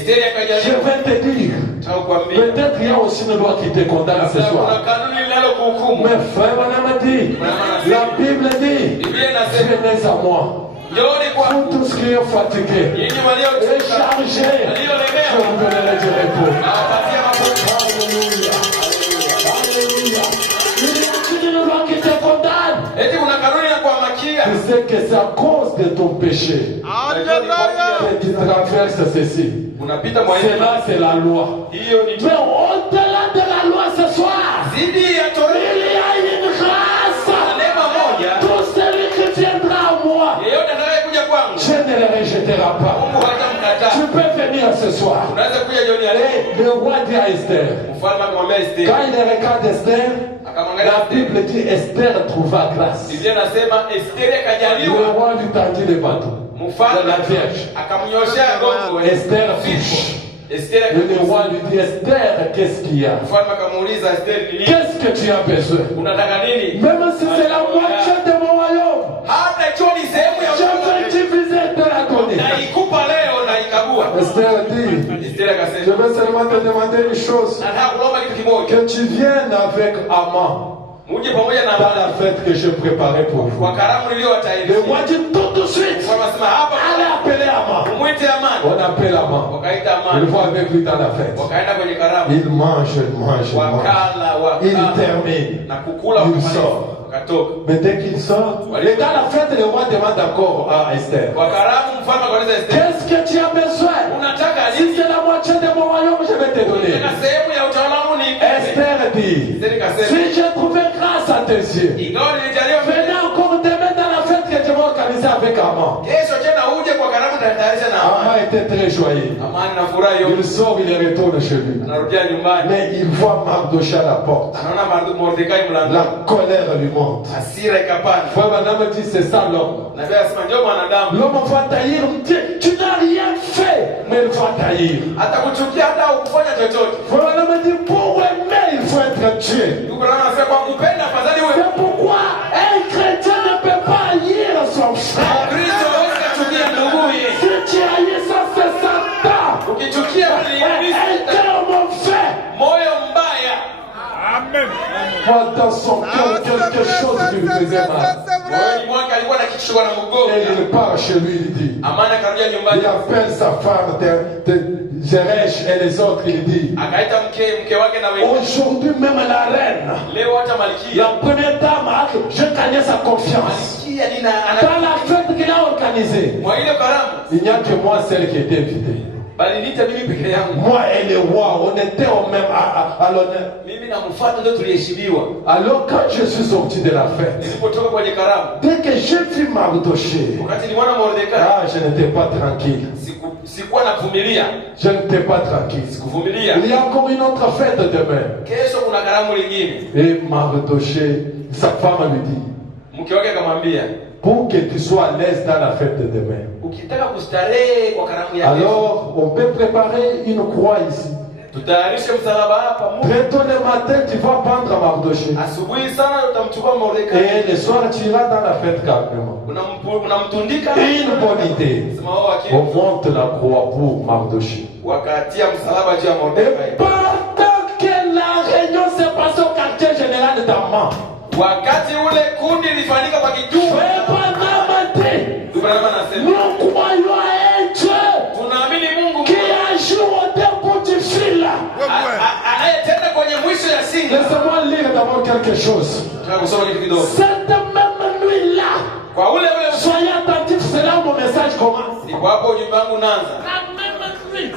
te dire, peut-être il y a aussi une loi qui te condamne ce soir. Mais frère, on m'a dit, la Bible dit, venez à moi. Pour tous qui sont fatigués et chargés, je vous donnerai du repos. Alléluia. Alléluia. Il y a une loi qui te condamne. Tu sais que c'est à cause de ton péché que tu traverses ceci. Cela, c'est la loi. Mais au-delà de la loi ce soir, il y a une grâce. Tout celui qui viendra à moi, je ne le rejetterai pas. Tu peux venir ce soir. Et le roi dit à Esther, quand il regarde Esther, la Bible dit Esther trouva grâce. Le roi lui tendit le bâton. La Vierge. Esther fiche. Et le roi lui dit, Esther, qu'est-ce qu'il y a? Qu'est-ce que tu as besoin? Même si c'est la moitié de mon royaume, je vais diviser de la donner. Esther dit, je vais seulement te demander une chose, que tu viennes avec Haman dans la fête que je préparais pour vous. Le roi dit tout de suite, allez appeler Haman. On appelle Haman. Il va avec lui dans la fête. Il mange. Il termine. Il sort. Mais dès qu'il sort, dans la fête, le roi demande encore à Esther, qu'est-ce que tu as besoin? Si c'est la moitié de mon royaume, je vais te donner. Esther dit, si j'ai trouvé grâce à tes yeux, venez encore demain dans la fête que je vais organiser avec Haman. Haman était très joyeux. Il sort, il retourne chez lui. Mais il voit Mardochée à la porte. La colère lui monte. Frère Madame dit, c'est ça l'homme. L'homme va taillir. Tu n'as rien fait, mais il va taillir. Frère Madame dit, pour aimer, il faut être tué. C'est pourquoi un chrétien ne peut pas haïr son frère. Si tu haïs ça, c'est Satan. Un cœur mauvais. Amen. Dans son cœur, quelque chose lui faisait mal. Et il part chez lui, il dit, il appelle sa femme Zeresh et les autres, il dit, aujourd'hui même la reine, la première dame, je gagnais sa confiance. Dans la fête qu'il a organisée, il n'y a que moi, celle qui était invitée. Moi et le roi, on était au même à l'honneur. Alors quand je suis sorti de la fête, dès que j'ai vu Mardochée, je n'étais pas tranquille. Je n'étais pas tranquille. Il y a encore une autre fête demain. Et Mardochée, sa femme lui dit, pour que tu sois à l'aise dans la fête de demain, alors on peut préparer une croix ici. Très tôt le matin, tu vas prendre Mardochée. Et le soir, tu iras dans la fête calmement. Une bonne idée. On monte la croix pour Mardochée. Et pendant que la réunion s'est passée au quartier général d'Amman, nous croyons à un Dieu qui agit au début du fil. Laissez-moi lire d'abord quelque chose. Cette même nuit-là, soyez attentifs, c'est là où mon message commence. La même nuit,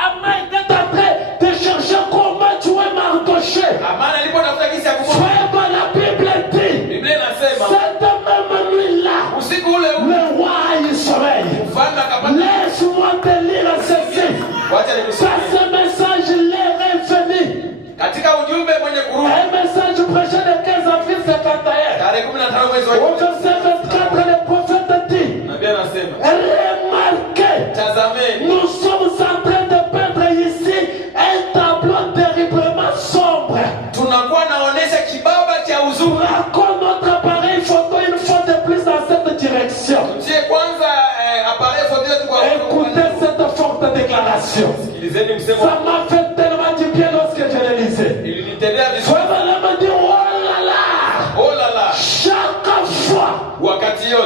Haman était en train de chercher comment tuer Mardochée. Frère, la Bible dit, cette même nuit-là, le roi il sommeille. Laisse-moi te lire ceci. Ce message l'est revenu. Un message prêché le 15 avril 51. Au verset 24, le prophète dit, remarquez, nous sommes en train de peindre ici un tableau terriblement sombre. Raconte notre appareil photo une fois de plus dans cette direction. Écoutez cette forte déclaration. Ça m'a fait tellement du bien lorsque je le lisais. Frère, elle me dit, oh là là,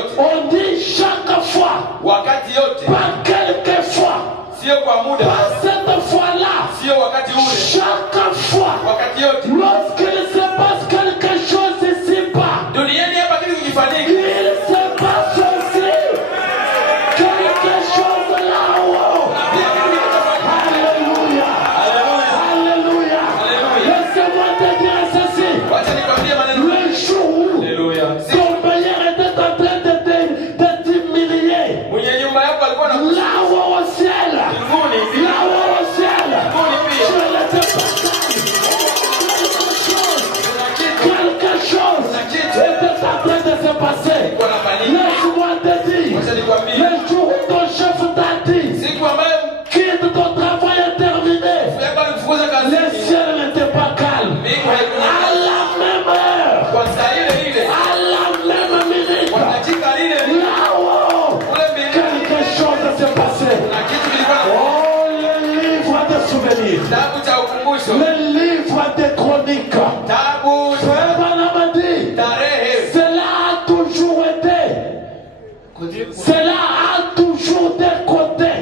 yote. On dit chaque fois. Wakati yote. Pas quelquefois. Sio kwa muda. Pas cette fois-là. Sio wakati ule. Chaque fois. Wakati yote. Lorsqu'il se passe quelque chose ici-bas. Duniani hapa kitu kikifanyika. Il se passe aussi quelque chose là-haut. Alléluia. Alléluia. Laissez-moi te dire ceci. Wacha nikwambie maneno. Le jour où Alléluia. ton père était en train de t'humilier. Mwenye nyumba yako alikuwa na Là-haut au ciel. mbinguni. Là-haut au ciel. Mbinguni pia. Je l'étais pas. Quelque chose était en train de se passer. Laisse-moi te dire. Le jour où ton chef t'a dit, Siku ambayo quitte ton travail est terminé. yako alifukuza kazi. Le ciel n'était pas calme. Mbingu haikuwa. À la même heure, Kwa saa ile ile. à la même minute, Kwa dakika ile ile. là-haut, Kule mbinguni. quelque chose s'est passé. Na kitu kilikuwa na Oh, le livre de souvenirs, kitabu cha ukumbusho. le livre de chroniques. Kitabu Frère Branham a dit, tarehe. cela a toujours été. Cela a toujours des côtés.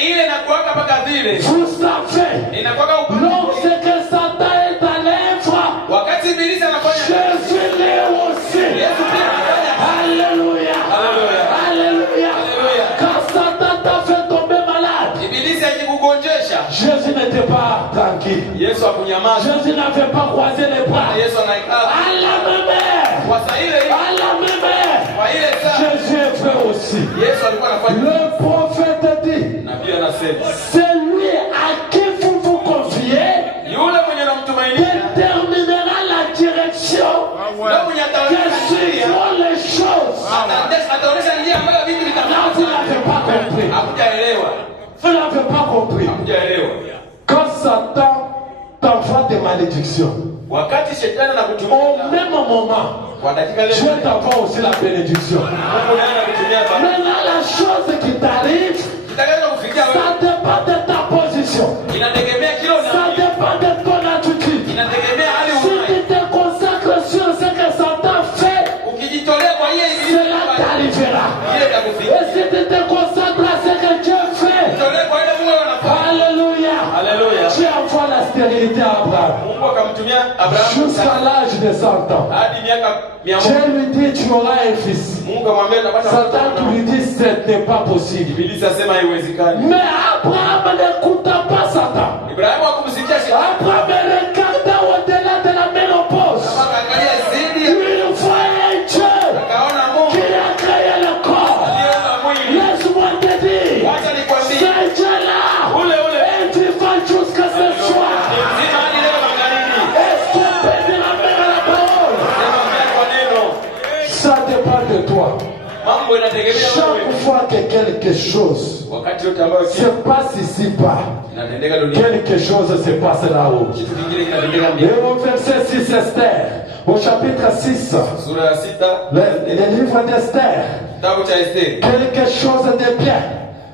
Ile inakuwaka mpaka vile. Vous savez, Inakuwaka upande. lorsque Satan est à l'œuvre, Wakati ibilisi anafanya Jésus l'est aussi. Yesu pia anafanya. Alléluia. Alléluia. Alléluia. Alléluia. Quand Satan t'a fait tomber malade, Ibilisi akikugonjesha. Jésus n'était pas tranquille. Yesu akunyamaza. Jésus n'avait pas croisé les bras. Yesu anaikala. À la même heure, Kwa saa ile ile. à la même heure, Kwa ile saa. Jésus est fait aussi. Yesu alikuwa anafanya. Le prophète dit, Nabii anasema. celui à qui vous vous confiez Yule mwenye namtumainia. déterminera la direction Yule mwenye que ataonyesha njia. suivront les choses. Ataonyesha njia ambayo vitu Là, vous vitafanyika. n'avez pas compris. Hakujaelewa. Vous n'avez pas compris. Hakujaelewa. Quand Satan t'envoie des malédictions, Wakati shetani au anakutumia même moment, kwa dakika ile Dieu t'envoie aussi la bénédiction. Mungu naye anakutumia baraka. Maintenant, la chose qui t'arrive, Kitakacho kufikia ça wewe dépend de ta position. inategemea kile Ça unaamini. dépend de ton attitude. Inategemea hali Si unayo. tu te consacres sur ce que Satan fait, Ukijitolea kwa hiyo cela t'arrivera. ile itakufikia. Et si tu te consacres à ce que Dieu fait, Jitolea kwa ile Mungu anafanya. alléluia, Haleluya. Dieu envoie la stérilité à Abraham. Mungu akamtumia Abrahamu Jusqu'à l'âge de 100 ans. hadi miaka 100. Dieu lui dit, tu auras un fils. Mungu akamwambia utapata Satan mtoto. lui dit, ce n'est pas possible. Ibilisi asema haiwezekani. Mais Abraham n'écouta pas Satan. Ibrahimu hakumsikia shetani. Abraham regarda au-delà de la ménopause. Akaangalia zidi Il voyait Dieu akaona Mungu qui a créé le corps. aliyeumba mwili. Laisse-moi te dire, Wacha nikwambie. ce Dieu-là Ule ule. est vivant jusqu'à ce soir. Ni mzima hadi leo magharibi. Est-ce qu'on peut dire amen à la parole? Sema mbele kwa neno. Ça dépend de toi. Mambo inategemea Chaque wewe. fois que quelque chose Wakati wote ambao se passe ici-bas, inatendeka duniani, quelque chose se passe là-haut. kitu kingine kinatendeka Et mbinguni. au verset 6 Esther, au chapitre 6, Sura ya 6 le livre d'Esther, kitabu cha Esteri. quelque chose de bien.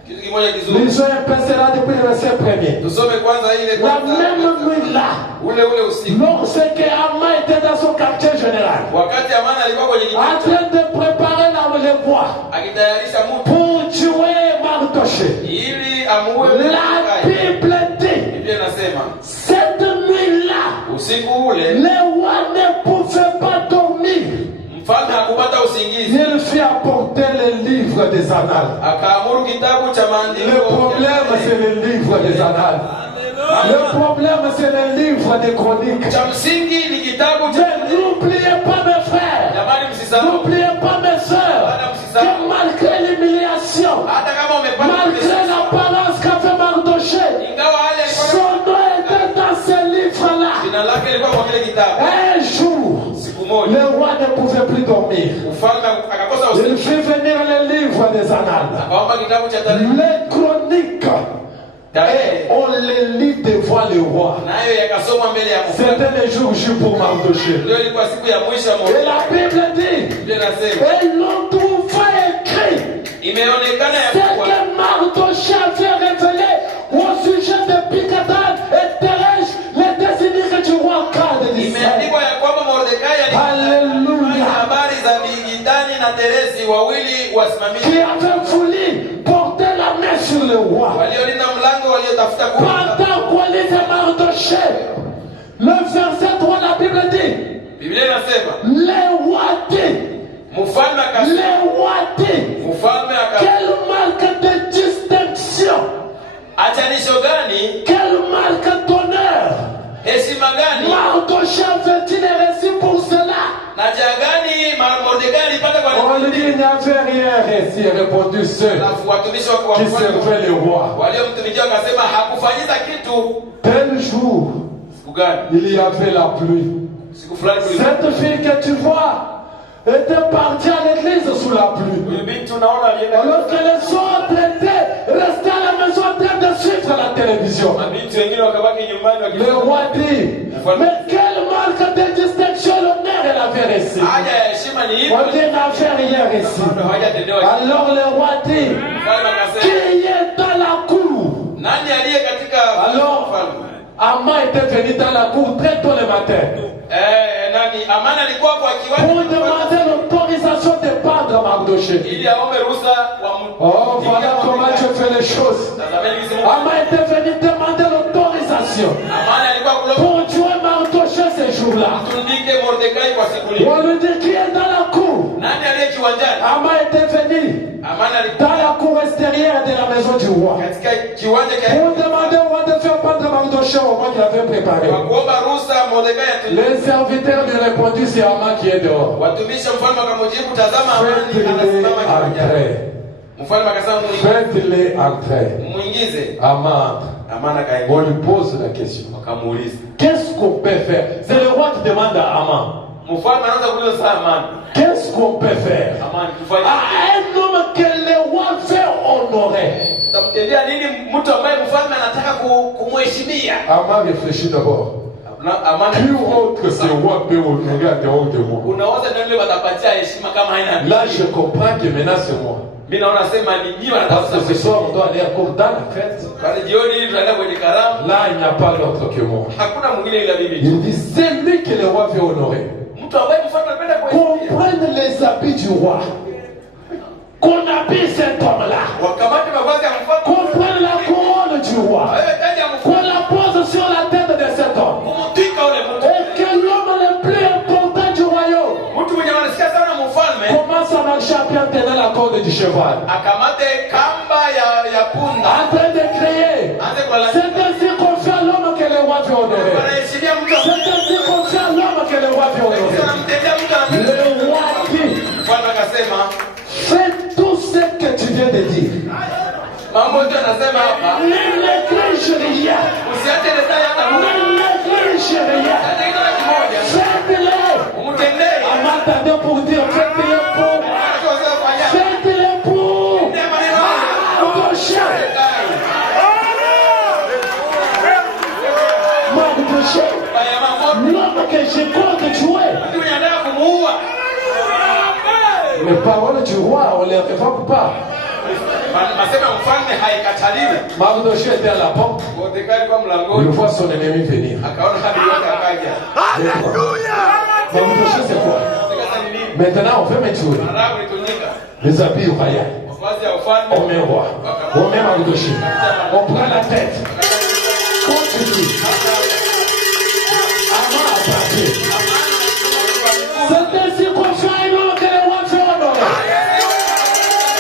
Kitu kimoja kizuri. Lisons un peu cela depuis le verset premier. Tusome kwanza ile La kwanza. même nuit là, Ule ule usiku. lorsque Haman était dans son quartier général, Wakati Amani alikuwa kwenye en kitabu train de préparer le bois akitayarisha mtu pour tuer Mardoché, ili amuue la Mordekai. Bible dit, Biblia inasema cette nuit-là, usiku ule le roi ne pouvait pas dormir. mfalme hakupata usingizi, Il fit apporter le livre des annales. akaamuru kitabu cha maandiko. Le problème, c'est le livre des annales. Le problème, c'est le livre des chroniques. Cha msingi ni kitabu cha. Mais n'oubliez pas, mes frères, Jamani, msisahau n'oubliez pas, mes sœurs, que malgré l'humiliation, hata kama umepata malgré l'apparence qu'avait Mardoché, ingawa hali alikuwa son nom était dans ce livre-là. jina lake lilikuwa kwa kile kitabu. Un jour, Siku moja le roi ne pouvait plus dormir. mfalme akakosa Il usingizi, fit venir le livre des annales, akaomba kitabu cha tarehe. les chroniques, et on les lit devant le roi. Nayo yakasomwa mbele ya mfalme. C'était le jour J pour Mardoché. Ndio ilikuwa siku ya mwisho ya Et Mordekai. la Bible dit, Biblia inasema et l'on trouva écrit imeonekana ya ce kuwa que Mardoché avait révélé au sujet de Bigatan et Teresh, les désignés du roi Akad d'Israël. imeandikwa ya kwamba Mordekai alikuwa Alléluia. habari za Bigitani na Teresi wawili wawili wasimamizi qui avaient voulu porter la main sur le roi. waliolinda mlango waliotafuta Pendant qu'on lisait Mardochée, le verset 3 la Bible dit, Biblia inasema les rois dit, mfalme akasema les rois dit, mfalme akasema quelle marque de distinction, achanisho gani quelle marque d'honneur. heshima gani Mardochée avait-il réussi pour cela? na jaa gani Mordekai alipata kwa On lui dit, il n'y avait rien réussi, répondit ceux alafu watumishi wa qui mfalme servaient le roi. waliomtumikia wakasema hakufanyiza kitu. Tel jour, Siku gani? il y avait la pluie. Siku fulani Cette fille que tu vois était partie à l'église sous la pluie. huyu binti unaona alienda Alors que les autres étaient restés à la maison en train de suivre la télévision. mabinti wengine wakabaki nyumbani Le roi dit, mais quelle marque de distinction l'honneur elle avait reçu? haja ya heshima ni ipi? On dit, n'avait rien reçu. Hawajatendewa. Alors le roi dit, Mfalme akasema qui est dans la cour? nani aliye katika Alors, mfalme? Aman était venu dans la cour très tôt le matin Nani Amani alikuwa kwa pour kiwanja demander l'autorisation de pendre Mardochée. ili aombe ruhusa wa Oh, voilà comment tu fais les choses. Tazameni hizi Mungu. Aman était venu demander l'autorisation Amani alikuwa kulo pour tuer Mardochée ce jour-là. tundike Mordekai kwa siku ile. On lui dit qui est dans la cour. Nani aliye kiwanjani? Aman était venu Amani alikuwa dans la cour extérieure de la maison du roi katika kiwanja pour cha demander au roi de faire pendre Mardochée au roi qu'il avait préparé. kwa kuomba ruhusa Mordekai atundike. Les serviteurs lui répondirent, c'est Aman qui est dehors. Watumishi wa mfalme akamjibu, tazama Amani Faites-les anasimama kiwanjani. entrer. Mfalme akasema Faites-les entrer. muingize. Aman. Amani akaingia. On lui pose la question. Wakamuuliza. Qu'est-ce qu'on peut faire? C'est le roi qui demande à Aman. Mfalme anaanza kuuliza sasa Amani. Qu'est-ce qu'on peut faire? Amani tufanye À un homme que le roi veut honorer. tutamtendea nini mtu ambaye mfalme anataka kumheshimia? Aman réfléchit d'abord. Amani Qui autre que ce roi peut honorer en dehors de moi? unawaza ndio yule watapatia heshima kama haina Là, je comprends que maintenant c'est moi. mimi naona sema ni nyinyi Parce que wanatafuta ce soir, on doit aller encore dans la fête. Kwa jioni hii tunaenda kwenye karamu. Là, il n'y a pas l'autre que moi. Hakuna mwingine ila mimi tu. Il dit, c'est lui que le roi veut honorer. Mtu ambaye mfalme anapenda Qu'on kuheshimia. prenne les habits du roi. Qu'on habille cet homme-là. Wakamate mavazi ya mfalme. Qu'on prenne la couronne du roi. Wewe taji ya Qu'on mfalme. la pose sur la tête de cet homme. Kumtwika ule mtu. Et que l'homme le plus important du royaume Mtu mwenye anasikia sana mfalme commence à marcher à bien tenir la corde du cheval. akamate kamba ya punda. En train de crier. Aanze kulala. C'est ainsi qu'on fait à l'homme que le roi veut honorer. Anaheshimia mtu C'est ainsi qu'on fait à l'homme que le roi veut honorer. anamtendea mtu Le roi dit, mfalme akasema fais tout ce que tu viens de dire. mambo yote anasema hapa Ne néglige rien. usiache detail hata Ne moja. néglige rien. Hata kitu kimoja. Faites-le. Umtendee. On m'attendait pour dire faites-le pour. Watu wasiofanya. Faites-le pour. Ndio maneno haya. Mardochée. Mardochée. Haya mambo. L'homme que je compte tuer. Mtu mwenye anataka kumuua. Les paroles du roi, on ne les révoque pas. Masema mfalme haikataliwi. Mardochée était à la porte. Mordekai alikuwa Il mlangoni. voit son ennemi venir. Akaona hadi yote akaja. Mardochée, c'est quoi? Sasa ni nini? Maintenant, on veut me tuer. Anataka kunitunyika. Les habits royaux. Mavazi ya ufalme. On met roi. On met Mardochée. On prend la tête. Continue. Aman a parti. C'est ainsi qu'on fait un homme que le roi veut honorer.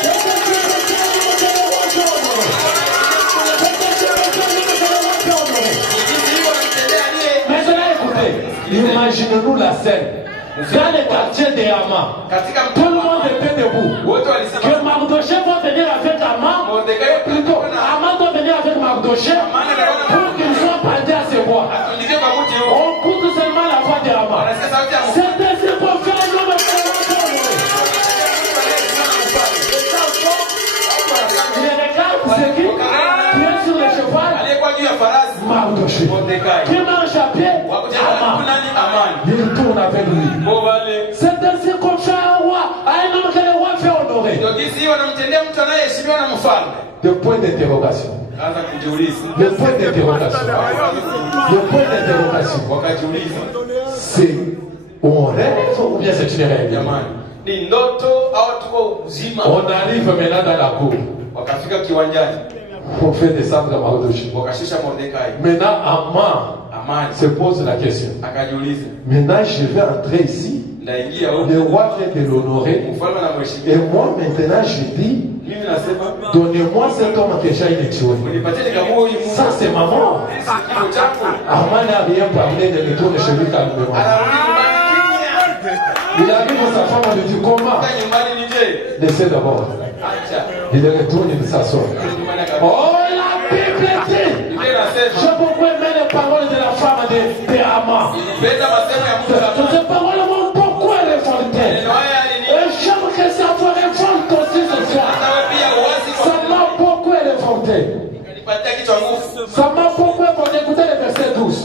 C'est ainsi qu'on fait un homme que le roi veut honorer. C'est ainsi qu'on fait un homme que le roi veut honorer. Maintenant, écoutez. Imaginez-nous la scène. Dans le quartier de Haman. Katika Tout le monde était debout. wote walisema Que Mardochée va venir avec Haman. Mordekai Plutôt, Haman doit venir avec Mardochée pour qu'il soit pendé à ses voix. atundike kwa mti huu. On coûte seulement la voix de Haman. Anasikia sauti ya mfalme. C'est ainsi qu'on fait un homme qui va honorer. Il regarde ce qui est sur le cheval. Aliyekuwa juu ya farasi Mardochée. Mordekai. Qui marche à pied. Wakuja Haman. nani Amani. Il tourne avec lui. Bo wale. C'est ainsi qu'on fait un roi, un homme que le roi fait honorer. Ndio jinsi hiyo wanamtendea mtu anayeheshimiwa na mfalme. De point d'interrogation. Anza kujiuliza. De point d'interrogation. De point d'interrogation. Wakajiuliza. C'est on rêve ou bien c'est une réalité? Jamani. Ni ndoto au tuko On arrive maintenant dans la cour. Wakafika kiwanjani. On fait descendre Mardochée. Wakashusha Mordekai. Maintenant, Aman se pose la question. Akajiuliza. Maintenant, je vais entrer ici. Le roi vient de l'honorer. Et moi, maintenant, je dis, donnez-moi cet homme que j'ai tué. Ça, c'est ma mort. Aman n'a rien parlé de retourner chez lui calmement. Il arrive à sa femme, il lui dit comment? Laissez d'abord. Il est retourné, il s'assoit. Oh, la Bible dit. J'ai beaucoup aimé les paroles de la femme de Aman. Ces paroles m'ont beaucoup révolté. Et j'aime que ça vous révolte aussi ce soir. Ça m'a beaucoup révolté. Ça m'a beaucoup révolté. Écoutez le verset 12.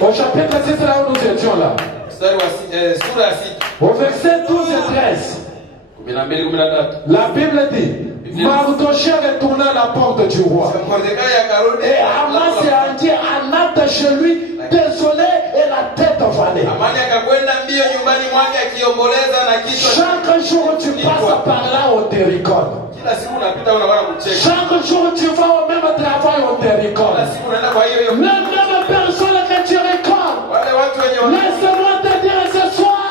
Au chapitre 6, là où nous étions là. Au verset 12 et 13. La Bible dit, Mardochée retourna à la porte du roi. Et Aman s'est rendu en hâte chez lui, désolé et la tête vallée. Chaque jour tu passes par là au Terricone. Chaque jour tu vas au même travail au Terricone. La même personne que tu récoltes. Laisse-moi te dire ce soir,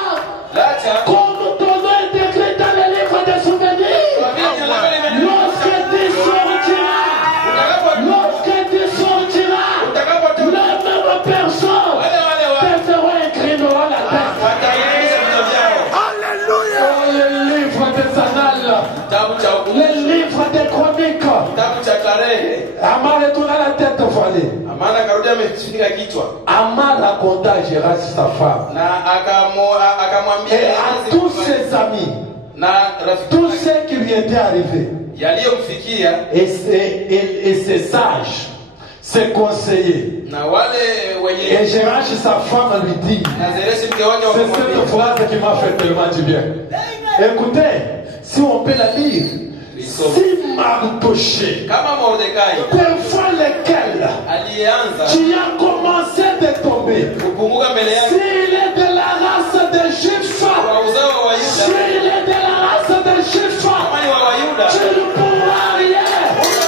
comme ton nom est écrit dans le livre des souvenirs, lorsque tu sortiras, la même personne te fera incliner la tête. Alléluia. Oh, le livre des annales, le livre des chroniques. Aman retourna la tête voilée. Aman raconta à Gérard sa femme et à tous ses amis, tous ceux qui lui étaient arrivés, et ses sages, ses conseillers. Et Gérard sa femme lui dit, c'est cette phrase qui m'a fait tellement du bien. Écoutez, si on peut la lire. Si Mardochée, devant lequel tu as commencé de tomber, s'il est de la race des Juifs, s'il est de la race des Juifs, tu ne pourras rien.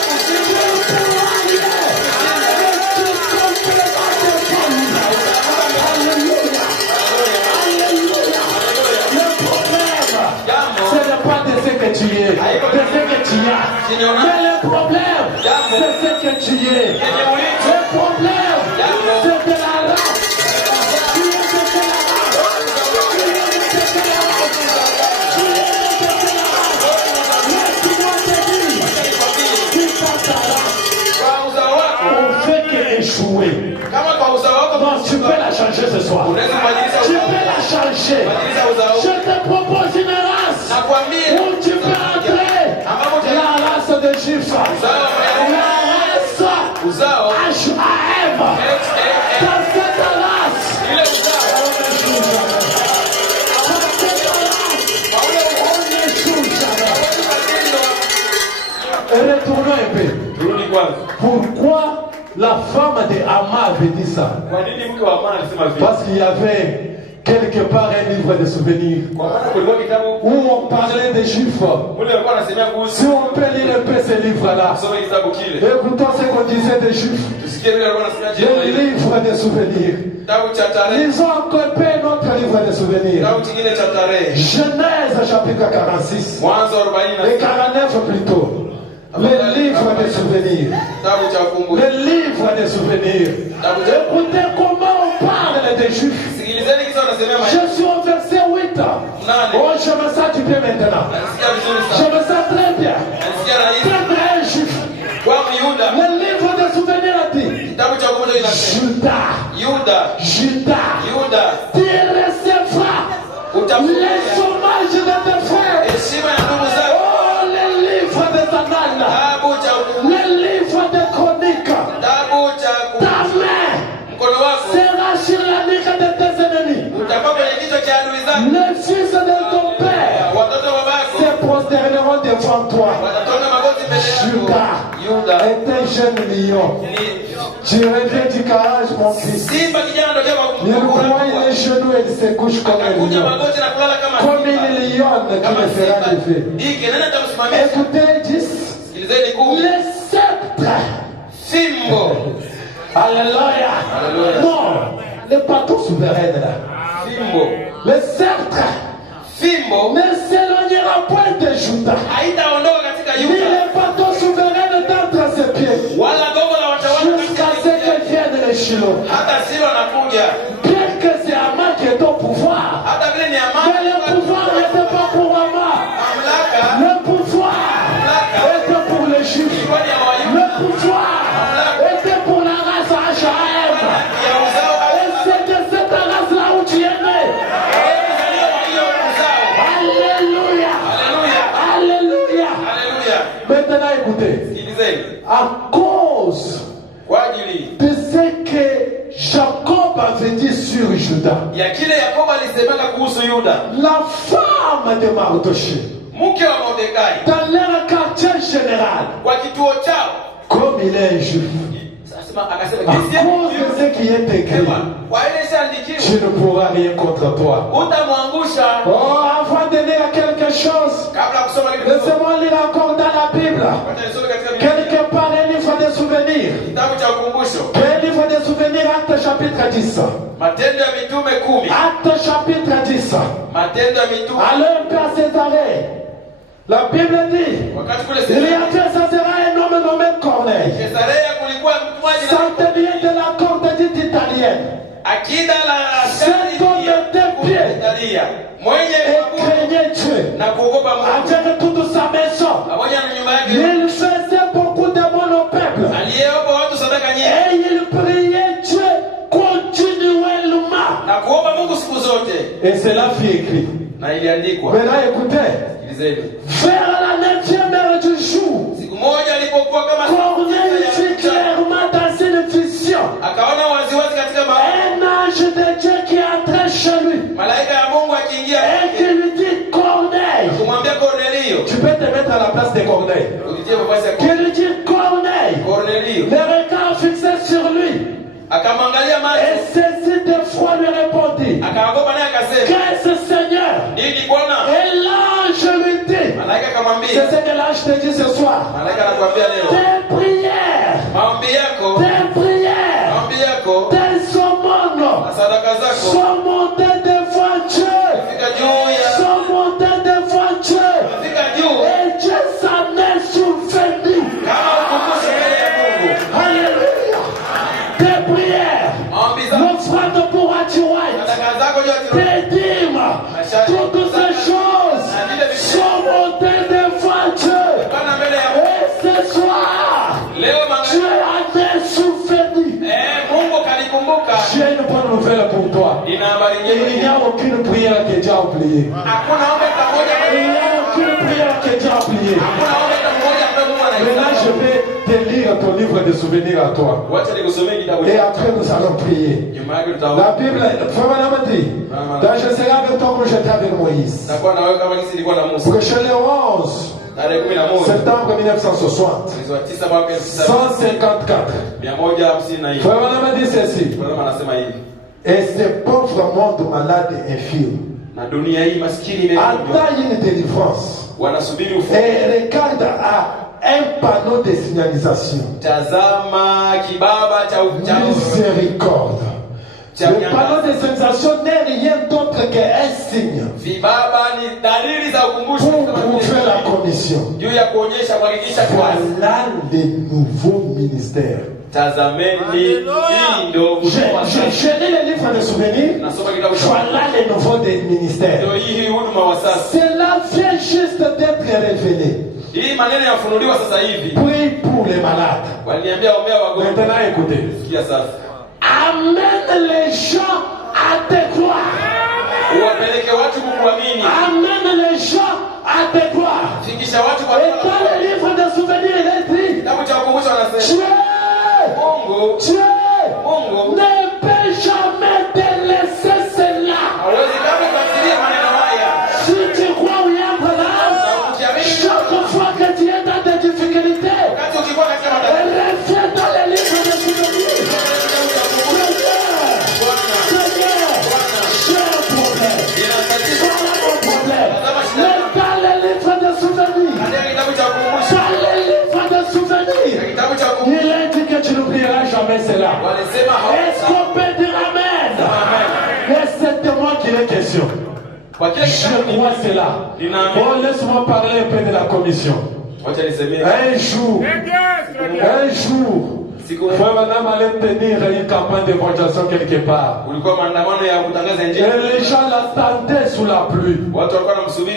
Tu ne pourras rien. Tu complètement défendu. Alléluia. Alléluia. Le problème, ce n'est pas de ce que tu es. Mais le problème, c'est ce que tu es. Le problème, c'est de la race. Tu es de la race. Laisse-moi te dire, on fait qu'échouer. Non, tu peux la changer ce soir. Tu peux la changer. Je te propose une race où tu peux entrer. La race des Juifs. La race H.A.M. Dans cette race. Retournons un peu. Pourquoi la femme de Aman avait dit ça? Parce qu'il y avait quelque part un livre de souvenirs où on parlait des Juifs. Si on peut lire un peu ces livres-là, écoutons ce qu'on disait des Juifs. Le livre des souvenirs. Ils ont encopé notre livre des souvenirs. Genèse chapitre 46 et 49 plutôt. Le livre des souvenirs. Le livre des souvenirs. Écoutez comment on parle des Juifs. Je suis au verset 8. Oh, je me sens du bien maintenant. Je me sens très bien. Très bien, Juif. Le livre des souvenirs a dit Judas, tu recevras les hommages de tes frères. Oh, le livre des annales, le livre des chroniques. Ta main sera sur la nuque de tes ennemis. Les fils de ton père se prosterneront devant toi. Judas est un jeune lion. Tu reviens du garage, mon fils. Il croit les genoux et se couche comme un lion. Comme une lionne qui me fera lever. Écoutez, 10. Les sceptres. Fimbo. Alléluia. Non, le bateau souverain là. Fimbo. Le sceptre. Fimbo. Ne s'éloignera point de Juda. Ni le bateau souverain d'entre ses pieds. Jusqu'à ce que vienne le Shiloh. Bien que c'est Ama qui est au pouvoir. Mais le pouvoir n'était pas pour Ama. Le pouvoir était pour les Juifs. Le pouvoir était pour la race Achaïm. Et c'est de cette race-là où tu es né. Alléluia. Alléluia. Maintenant écoutez. À cause de ce que Jacob avait dit sur Juda, la femme de Mardoché, dans leur quartier général, comme il est un juif, à cause de ce qui est écrit, tu ne pourras rien contre toi. Oh, avant de lire quelque chose, laissez-moi lire encore dans la Bible. Quelque part, un livre de souvenirs. Quel livre de souvenirs? Acte chapitre 10. Acte chapitre 10. Alors, Père Césarée, la Bible dit, il y a que ça sera un homme nommé Corneille. Centenier de la cour dite italienne. Cet homme était pied et craignait Dieu. Avec toute sa maison, il faisait beaucoup de bon au peuple. Et il priait Dieu continuellement. Et cela fut écrit. Maintenant écoutez. Vers la 9e heure du jour, Corneille vit clairement dans une vision un ange de Dieu qui entrait chez lui et qui lui dit Corneille. Tu peux te mettre à la place de Corneille. Qui lui dit Corneille. Le regard fixé sur lui. Et saisi de foi lui répondit, qu'est-ce Seigneur? Et l'ange lui dit, c'est ce que l'ange te dit ce soir, tes prières, tes aumônes sont montées devant Dieu, sont montées devant Dieu, et Dieu s'en est souvenu. Alléluia. Tes prières, l'offrande pour Atiwai, tes dîmes, toutes ces choses sont montées devant Dieu. Et ce soir, Dieu en est souvenu. J'ai une bonne nouvelle pour toi. Il n'y a aucune prière que Dieu a oubliée. Il n'y a aucune prière que Dieu a oubliée. Maintenant, je vais te lire ton livre de souvenirs à toi. Et après, nous allons prier. La Bible, vraiment dit, dans je serai avec toi comme j'étais avec Moïse. Prochain le 11 septembre 1960, 154. Vraiment dit ceci. Et ce pauvre monde malade et infirme attend une délivrance. Et regarde à un panneau de signalisation. Miséricorde. Le panneau de signalisation n'est rien d'autre qu'un signe pour prouver la commission. Voilà les nouveaux ministères. Je lis le livre de souvenirs. Voilà les nouveaux ministères. Cela vient juste d'être révélé. Prie pour les malades. Maintenant écoutez. Amène les gens à te croire. Amène les gens à te croire. Et dans le livre de souvenirs, il est dit, Dieu ne peut jamais te laisser cela. Si tu crois oui entre là, chaque fois que tu es dans des difficultés, reviens dans le livre de souvenirs. jamais cela. Est-ce qu'on peut dire Amen? Et c'est de moi qu'il est question. Je crois cela. Bon, laisse-moi parler un peu de la commission. Un jour, Frère Madame allait tenir une campagne d'évangélisation quelque part. Et les gens l'attendaient sous la pluie.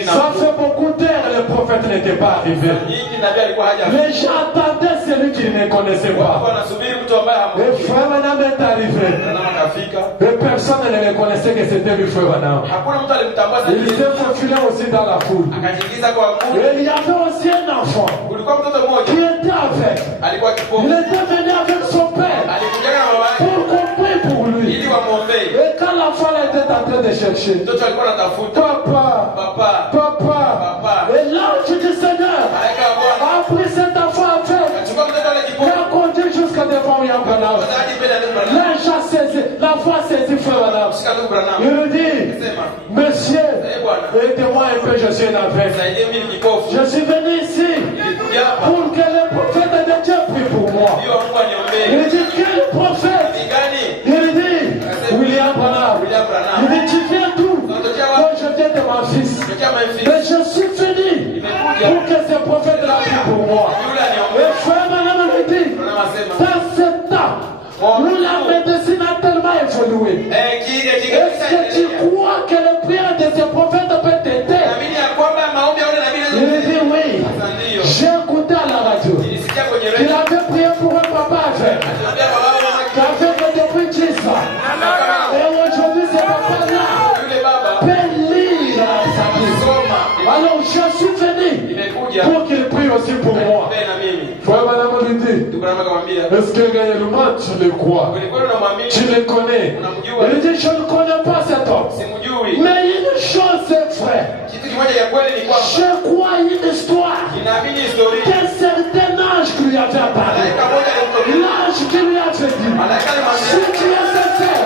Ça fait beaucoup d'heures le prophète n'était pas arrivé. Les gens attendaient celui qu'ils ne connaissaient pas. Et Frère Madame est arrivé. Et personne ne le connaissait que c'était lui, Frère Madame. Il s'est faufilé aussi dans la foule. Et il y avait aussi un enfant qui était avec. Il était venu avec son père pour compter pour lui. Et quand l'enfant était en train de chercher, papa, et l'ange du Seigneur a pris cet enfant avec, il a conduit jusqu'à devant Yambana. L'ange a saisi, l'enfant a saisi Frère Madame. Il lui dit, monsieur, aidez-moi un peu, je suis un aveugle. Je suis venu ici pour que le prophète de Dieu prie pour moi. Il dit, quel prophète? Il dit, William Branham. Il dit, tu viens d'où? Moi, je viens de mon fils. Mais je suis venu pour que ce prophète-là prie pour moi. Et Frère Branham lui dit, dans ce temps où la médecine a tellement évolué, est-ce que tu crois que le prière de ce prophète peut t'aider? Il dit oui. J'ai écouté à la radio. Il avait prié pour un papa avec. Qui avait depuis 10 ans. Et aujourd'hui, ce papa-là peut lire sa vie. Alors, je suis venu pour qu'il prie aussi pour moi. Frère Madame lui dit, est-ce que réellement tu le crois? Tu le connais? Il dit, je ne connais pas cet homme. Mais une chose est vraie. Je crois une histoire qu'un certain ange qui lui avait parlé. L'ange qui lui avait dit, si tu es sincère,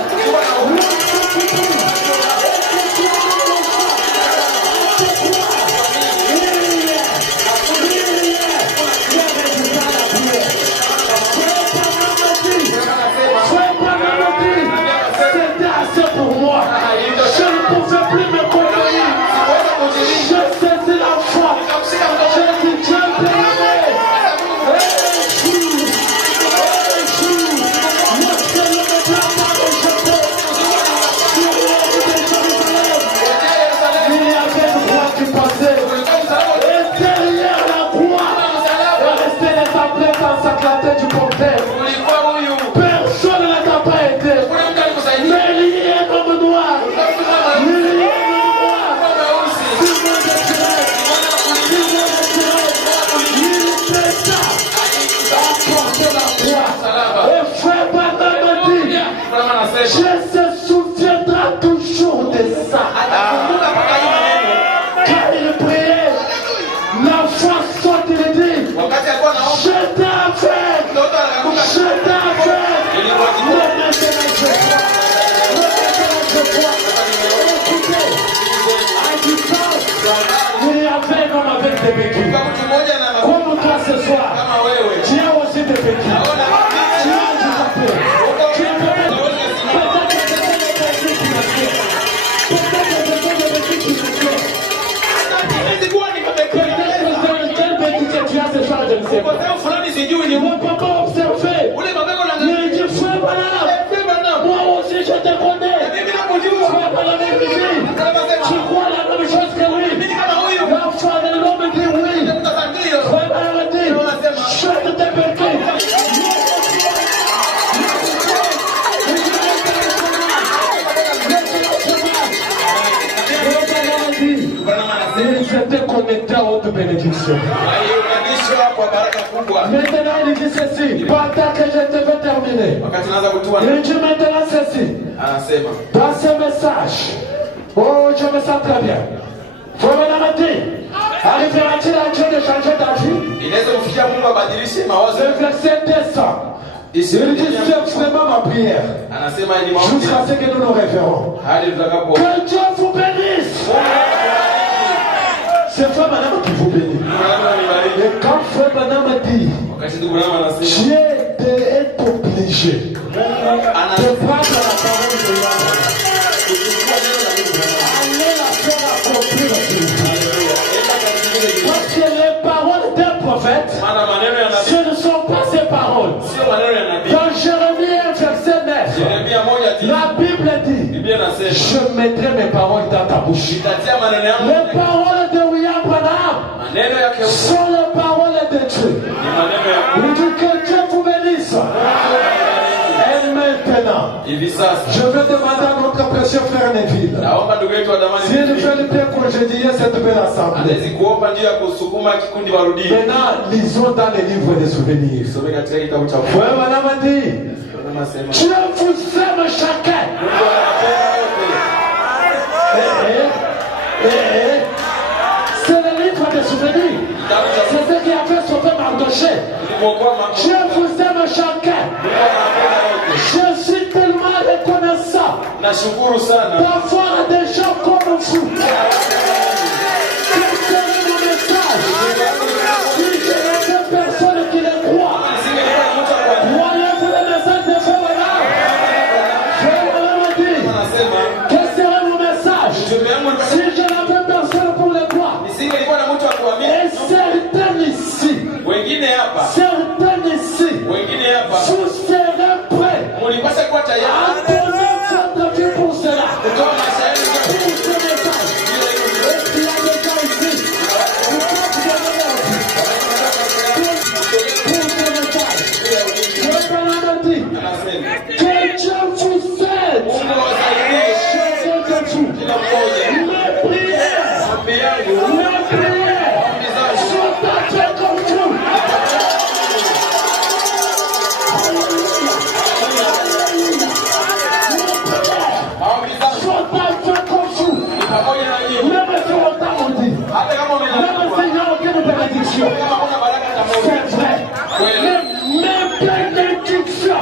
c'était assez pour moi. Je ne pouvais plus me contenir. Je saisis la foi. Je dis Dieu béni. Il y avait une croix qui passait. Et derrière la croix, il restait les tablettes ensanglantées du portail. Personne ne t'a pas aidé. Mais il y a un homme noir. Il y a un homme noir. Il était à porter la croix. Et Frère Branham dit, je se souviendra toujours de ça. Quand il priait, la foi saute, il dit, je t'avais. Écoutez, à distance, il y avait un homme avec des béquilles. Comme toi ce soir, tu as aussi des béquilles. Tu as handicapé. Tu es peut-être quel béquille que tu as ce soir, je ne sais pas. On peut pas observer. Il dit, Frère Branham, moi aussi je te connais. Frère Branham dit, tu crois la même chose que lui. L'enfant de l'homme dit oui. Frère Branham dit, chante tes béquilles. Il s'était connecté à haute bénédiction. Maintenant il dit ceci, pendant que je te vais terminer. Il dit maintenant ceci. Dans ce message, oh je me sens très bien. Frère Branham dit, arrivera-t-il à Dieu de changer d'avis? Le verset descend. Il dit, c'est vraiment ma prière. Jusqu'à ce que nous nous référons. Que Dieu vous bénisse. C'est Frère Branham qui vous bénit. Et quand Frère Branham dit, Dieu est obligé obligé de prendre la parole de Yahweh. Allez la faire accomplir sur vous. Parce que les paroles d'un prophète, ce ne sont pas ses paroles. Dans Jérémie 1, verset 9, la Bible dit, je mettrai mes paroles dans ta bouche. Les paroles de William Branham sont les paroles de Dieu. Il dit que Dieu vous bénisse. Et maintenant, je vais demander à notre précieux frère Neville s'il fait le bien pour congédier cette belle assemblée. Maintenant, lisons dans les livres des souvenirs. Frère Branham a dit, Dieu vous aime chacun. C'est le livre des souvenirs. C'est ce qui a fait sauver Mardoché. Dieu vous aime chacun. Je suis tellement reconnaissant d'avoir des gens comme vous. Quel serait mon message si je n'avais personne qui les croit? Voyez-vous le message de Frère Branham? Frère Branham a dit, quel serait mon message si je n'avais personne pour les croire? Et certains ici, vous serez prêts à donner votre vie pour cela. Pour ce message. Et puis il y a des gens ici, vous pouvez donner leur vie. Pour ce message. Le Branham a dit que Dieu vous aide. Chacun de vous. Mes prières sont faites comme vous. C'est vrai. Mes bénédictions.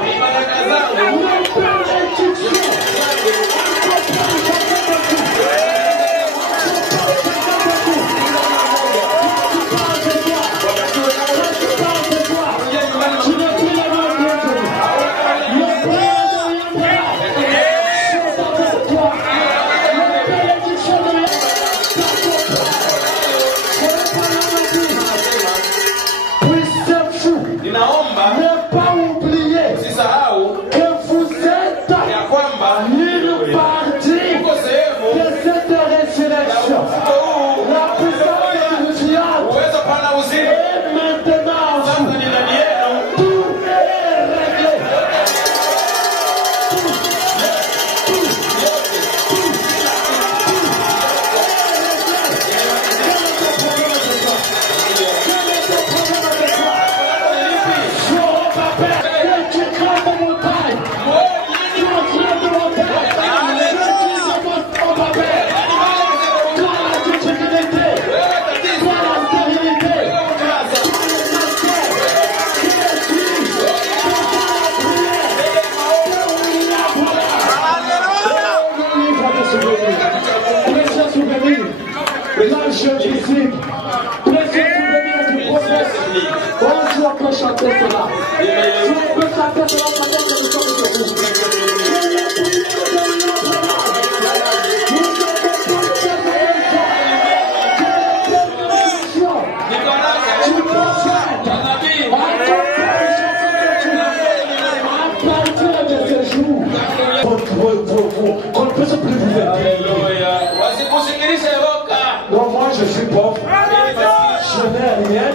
Donc moi je suis pauvre, je n'ai rien.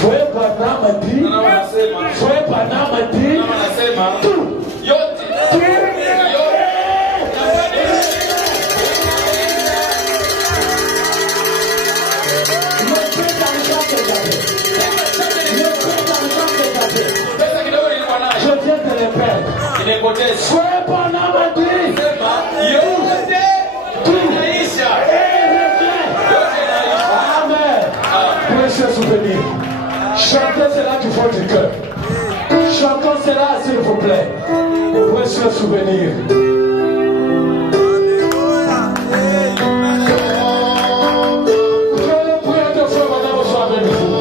Frère Branham a dit, tout. Je viens de les perdre. Frère Branham a dit, précieux souvenir. Chantez cela du fond du cœur. Chantons cela s'il vous plaît. Précieux souvenir. Que le prière de Frère Branham soit avec vous.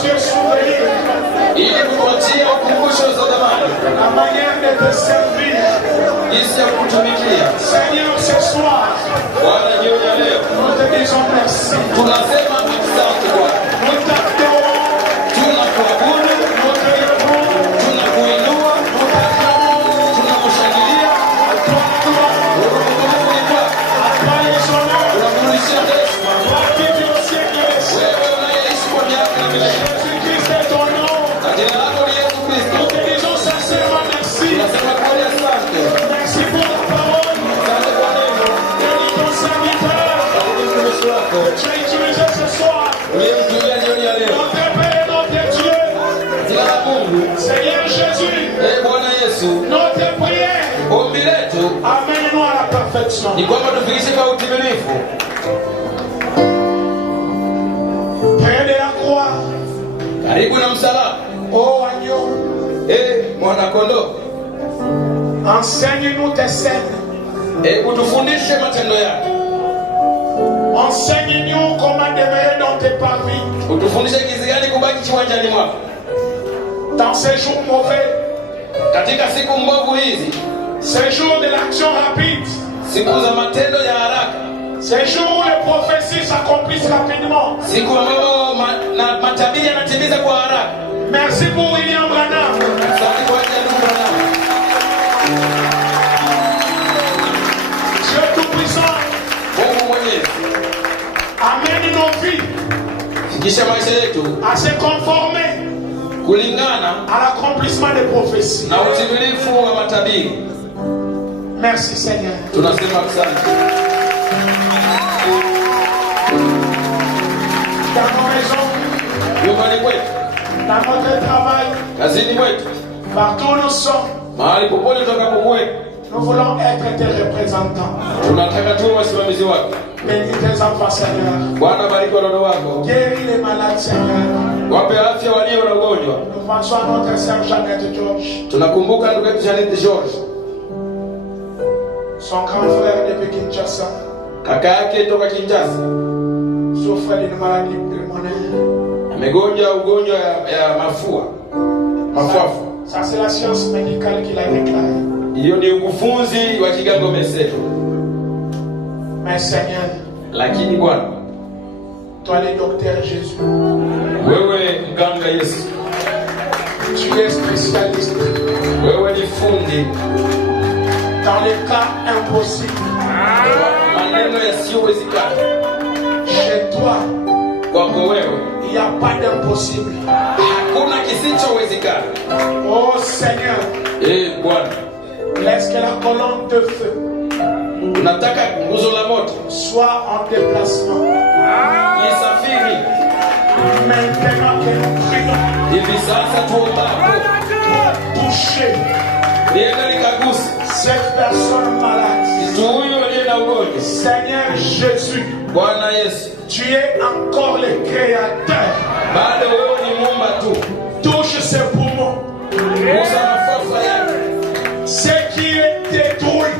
se souvenir ili kupatia ukumbusho za zamani, la manière de te servir. jinsi ya kutumikia. Seigneur, ce soir, Bwana, jioni ya leo nous te disons merci. tunasema asante Bwana, Nous t'adorons, tunakuabudu, nous te levons, tunakuinua, nous t'acclamons. tunakushangilia, À toi la gloire, tunakutukuza, à toi les honneurs, tunakurudishia heshima. toi qui vis au siècle des siècles. Wewe unayeishi kwa miaka na milele, Jésus-Christ est ton nom. na jina lako ni Yesu Kristo. Nous te disons sincèrement merci. Tunasema kweli asante, Merci pour la parole asante kwa neno, de ton serviteur. asante kwa mtumishi wako Tu as utilisé ce soir. uliyemtumia jioni ya leo. Notre Père et notre Dieu, Jina la Mungu, Seigneur Jésus, Bwana Yesu, notre prière, ombi letu amène-nous à la perfection. ni kwamba tufikishe kwa utimilifu. Près de la croix, Karibu na msalaba, ô agneau, mwana kondoo, enseigne-nous tes scènes. utufundishe matendo yako, Enseigne-nous comment demeurer dans tes parvis. utufundishe jinsi gani kubaki kiwanjani mwako Dans ces jours mauvais, katika siku mbovu hizi, ces jours de l'action rapide, siku za matendo ya haraka, ces jours où les prophéties s'accomplissent rapidement. siku ambazo matabiri yanatimiza kwa haraka. Merci pour William Branham. Asante kwa ajili ya ndugu Branham. Dieu Tout-Puissant, Mungu Mwenyezi, amène nos vies fikisha maisha yetu à se conformer kulingana à l'accomplissement des prophéties. na utimilifu wa matabiri. Merci Seigneur. Tunasema asante. Dans nos maisons, Nyumbani kwetu, dans notre travail, kazini mwetu, partout où nous sommes, mahali popote tutakapokuwa, nous voulons être tes représentants. tunataka tuwe wasimamizi wako. Bénis tes enfants, Seigneur. Bwana, bariki watoto wako, Guéris les malades, Seigneur. wape afya walio na ugonjwa. Nous pensons à notre sœur Jeannette George, Tunakumbuka ndugu yetu Janet George, son grand frère depuis Kinshasa, kaka yake toka Kinshasa, souffre d'une maladie pulmonaire. amegonja ugonjwa ya mafua mafafu. Ça, c'est la science médicale qui l'a déclaré. Hiyo ni ukufunzi wa kiganga umesema. Mais Seigneur, Lakini Bwana, toi le docteur Jésus, wewe mganga Yesu, tu es spécialiste wewe ni fundi dans les cas impossibles. maneno yasiyowezekana. Chez toi, Kwako wewe il n'y a pas d'impossible. hakuna kisichowezekana. Oh Seigneur, Bwana, laisse que la colonne de feu unataka nguzo la moto soit en déplacement. lisafiri Maintenant que nous prions, hivi sasa, tuombapo toucher lienda likaguse cette personne malade. mtu huyo aliye na ugonjwa. Seigneur Jésus, Bwana Yesu, tu es encore le créateur. bado wewe ni muumba tu. Touche ses poumons. Gusa mafafa yake, Ce qui est détruit,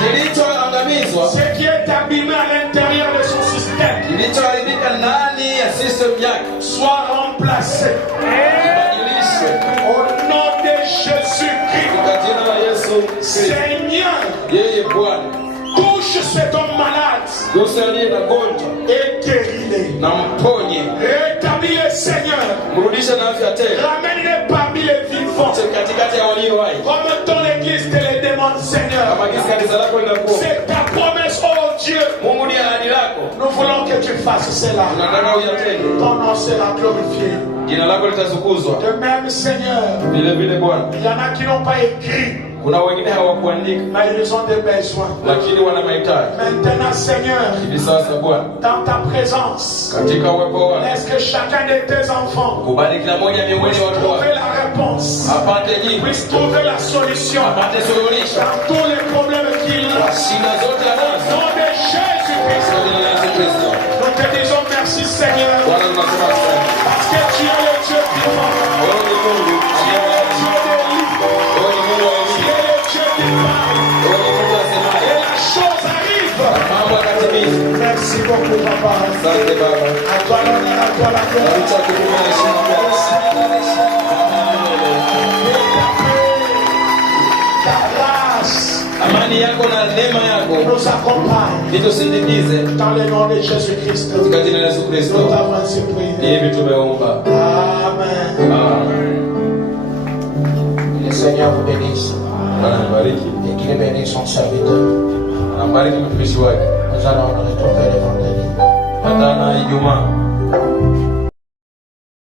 kilichoangamizwa, ce qui est abîmé à l'intérieur de son système, kilichoharibika ndani ya system yake soit remplacé. kibadilishwe Au nom de Jésus-Christ, kwa jina la Yesu Kristo. Seigneur, Yeye Bwana, touche cet homme malade gusa aliye na gonjwa et guéris-le. na mponye, Rétablis-le, Seigneur. mrudishe na afya tena Ramène-le parmi les vivants. katikati ya walio hai, Comme ton église te le demande, Seigneur. kama jinsi kanisa lako linakuwa. C'est ta promesse, oh Dieu. Mungu ni ahadi lako, Nous voulons que tu fasses cela. tunataka uyatende, Ton nom sera glorifié. jina lako litasukuzwa. De même, Seigneur, Vile vile Bwana, il y en a qui n'ont pas écrit, kuna wengine hawakuandika mais ils ont des besoins. lakini wana mahitaji. Maintenant, Seigneur, Hivi sasa Bwana, dans ta présence, katika uwepo wako, laisse que chacun de tes enfants kubali kila mmoja miongoni mwa watu trouve wako la réponse, apate jibu, puisse trouver la solution apate suluhisho dans tous les problèmes qu'il a. shida zote Au anazo, nom de Jésus-Christ, kwa jina la Yesu Kristo. nous te disons merci, Seigneur, Bwana, tunasema asante. parce que tu es le Dieu vivant, Wewe ni Mungu, tu es le Dieu des livres, wewe ni Mungu wa tu elimu, es le Dieu qui parle. wewe ni Mungu asemaye, Et la chose arrive mambo yakatimia Yesu. Merci beaucoup, papa. Asante Baba. À toi l'honneur, à toi la gloire. Nakucha kukupa heshima Bwana. Ta grâce Amani yako na neema yako nous accompagne. itusindikize Dans le nom de Jésus-Christ. katika jina la Yesu Kristo. Nous t'avons ainsi prié. Hivi tumeomba. Amen. Amen. Le Seigneur vous bénisse. Bwana mbariki. Et qu'il bénisse son serviteur. Ambariki mtumishi wake. Nous allons nous retrouver le vendredi. Patana Ijumaa.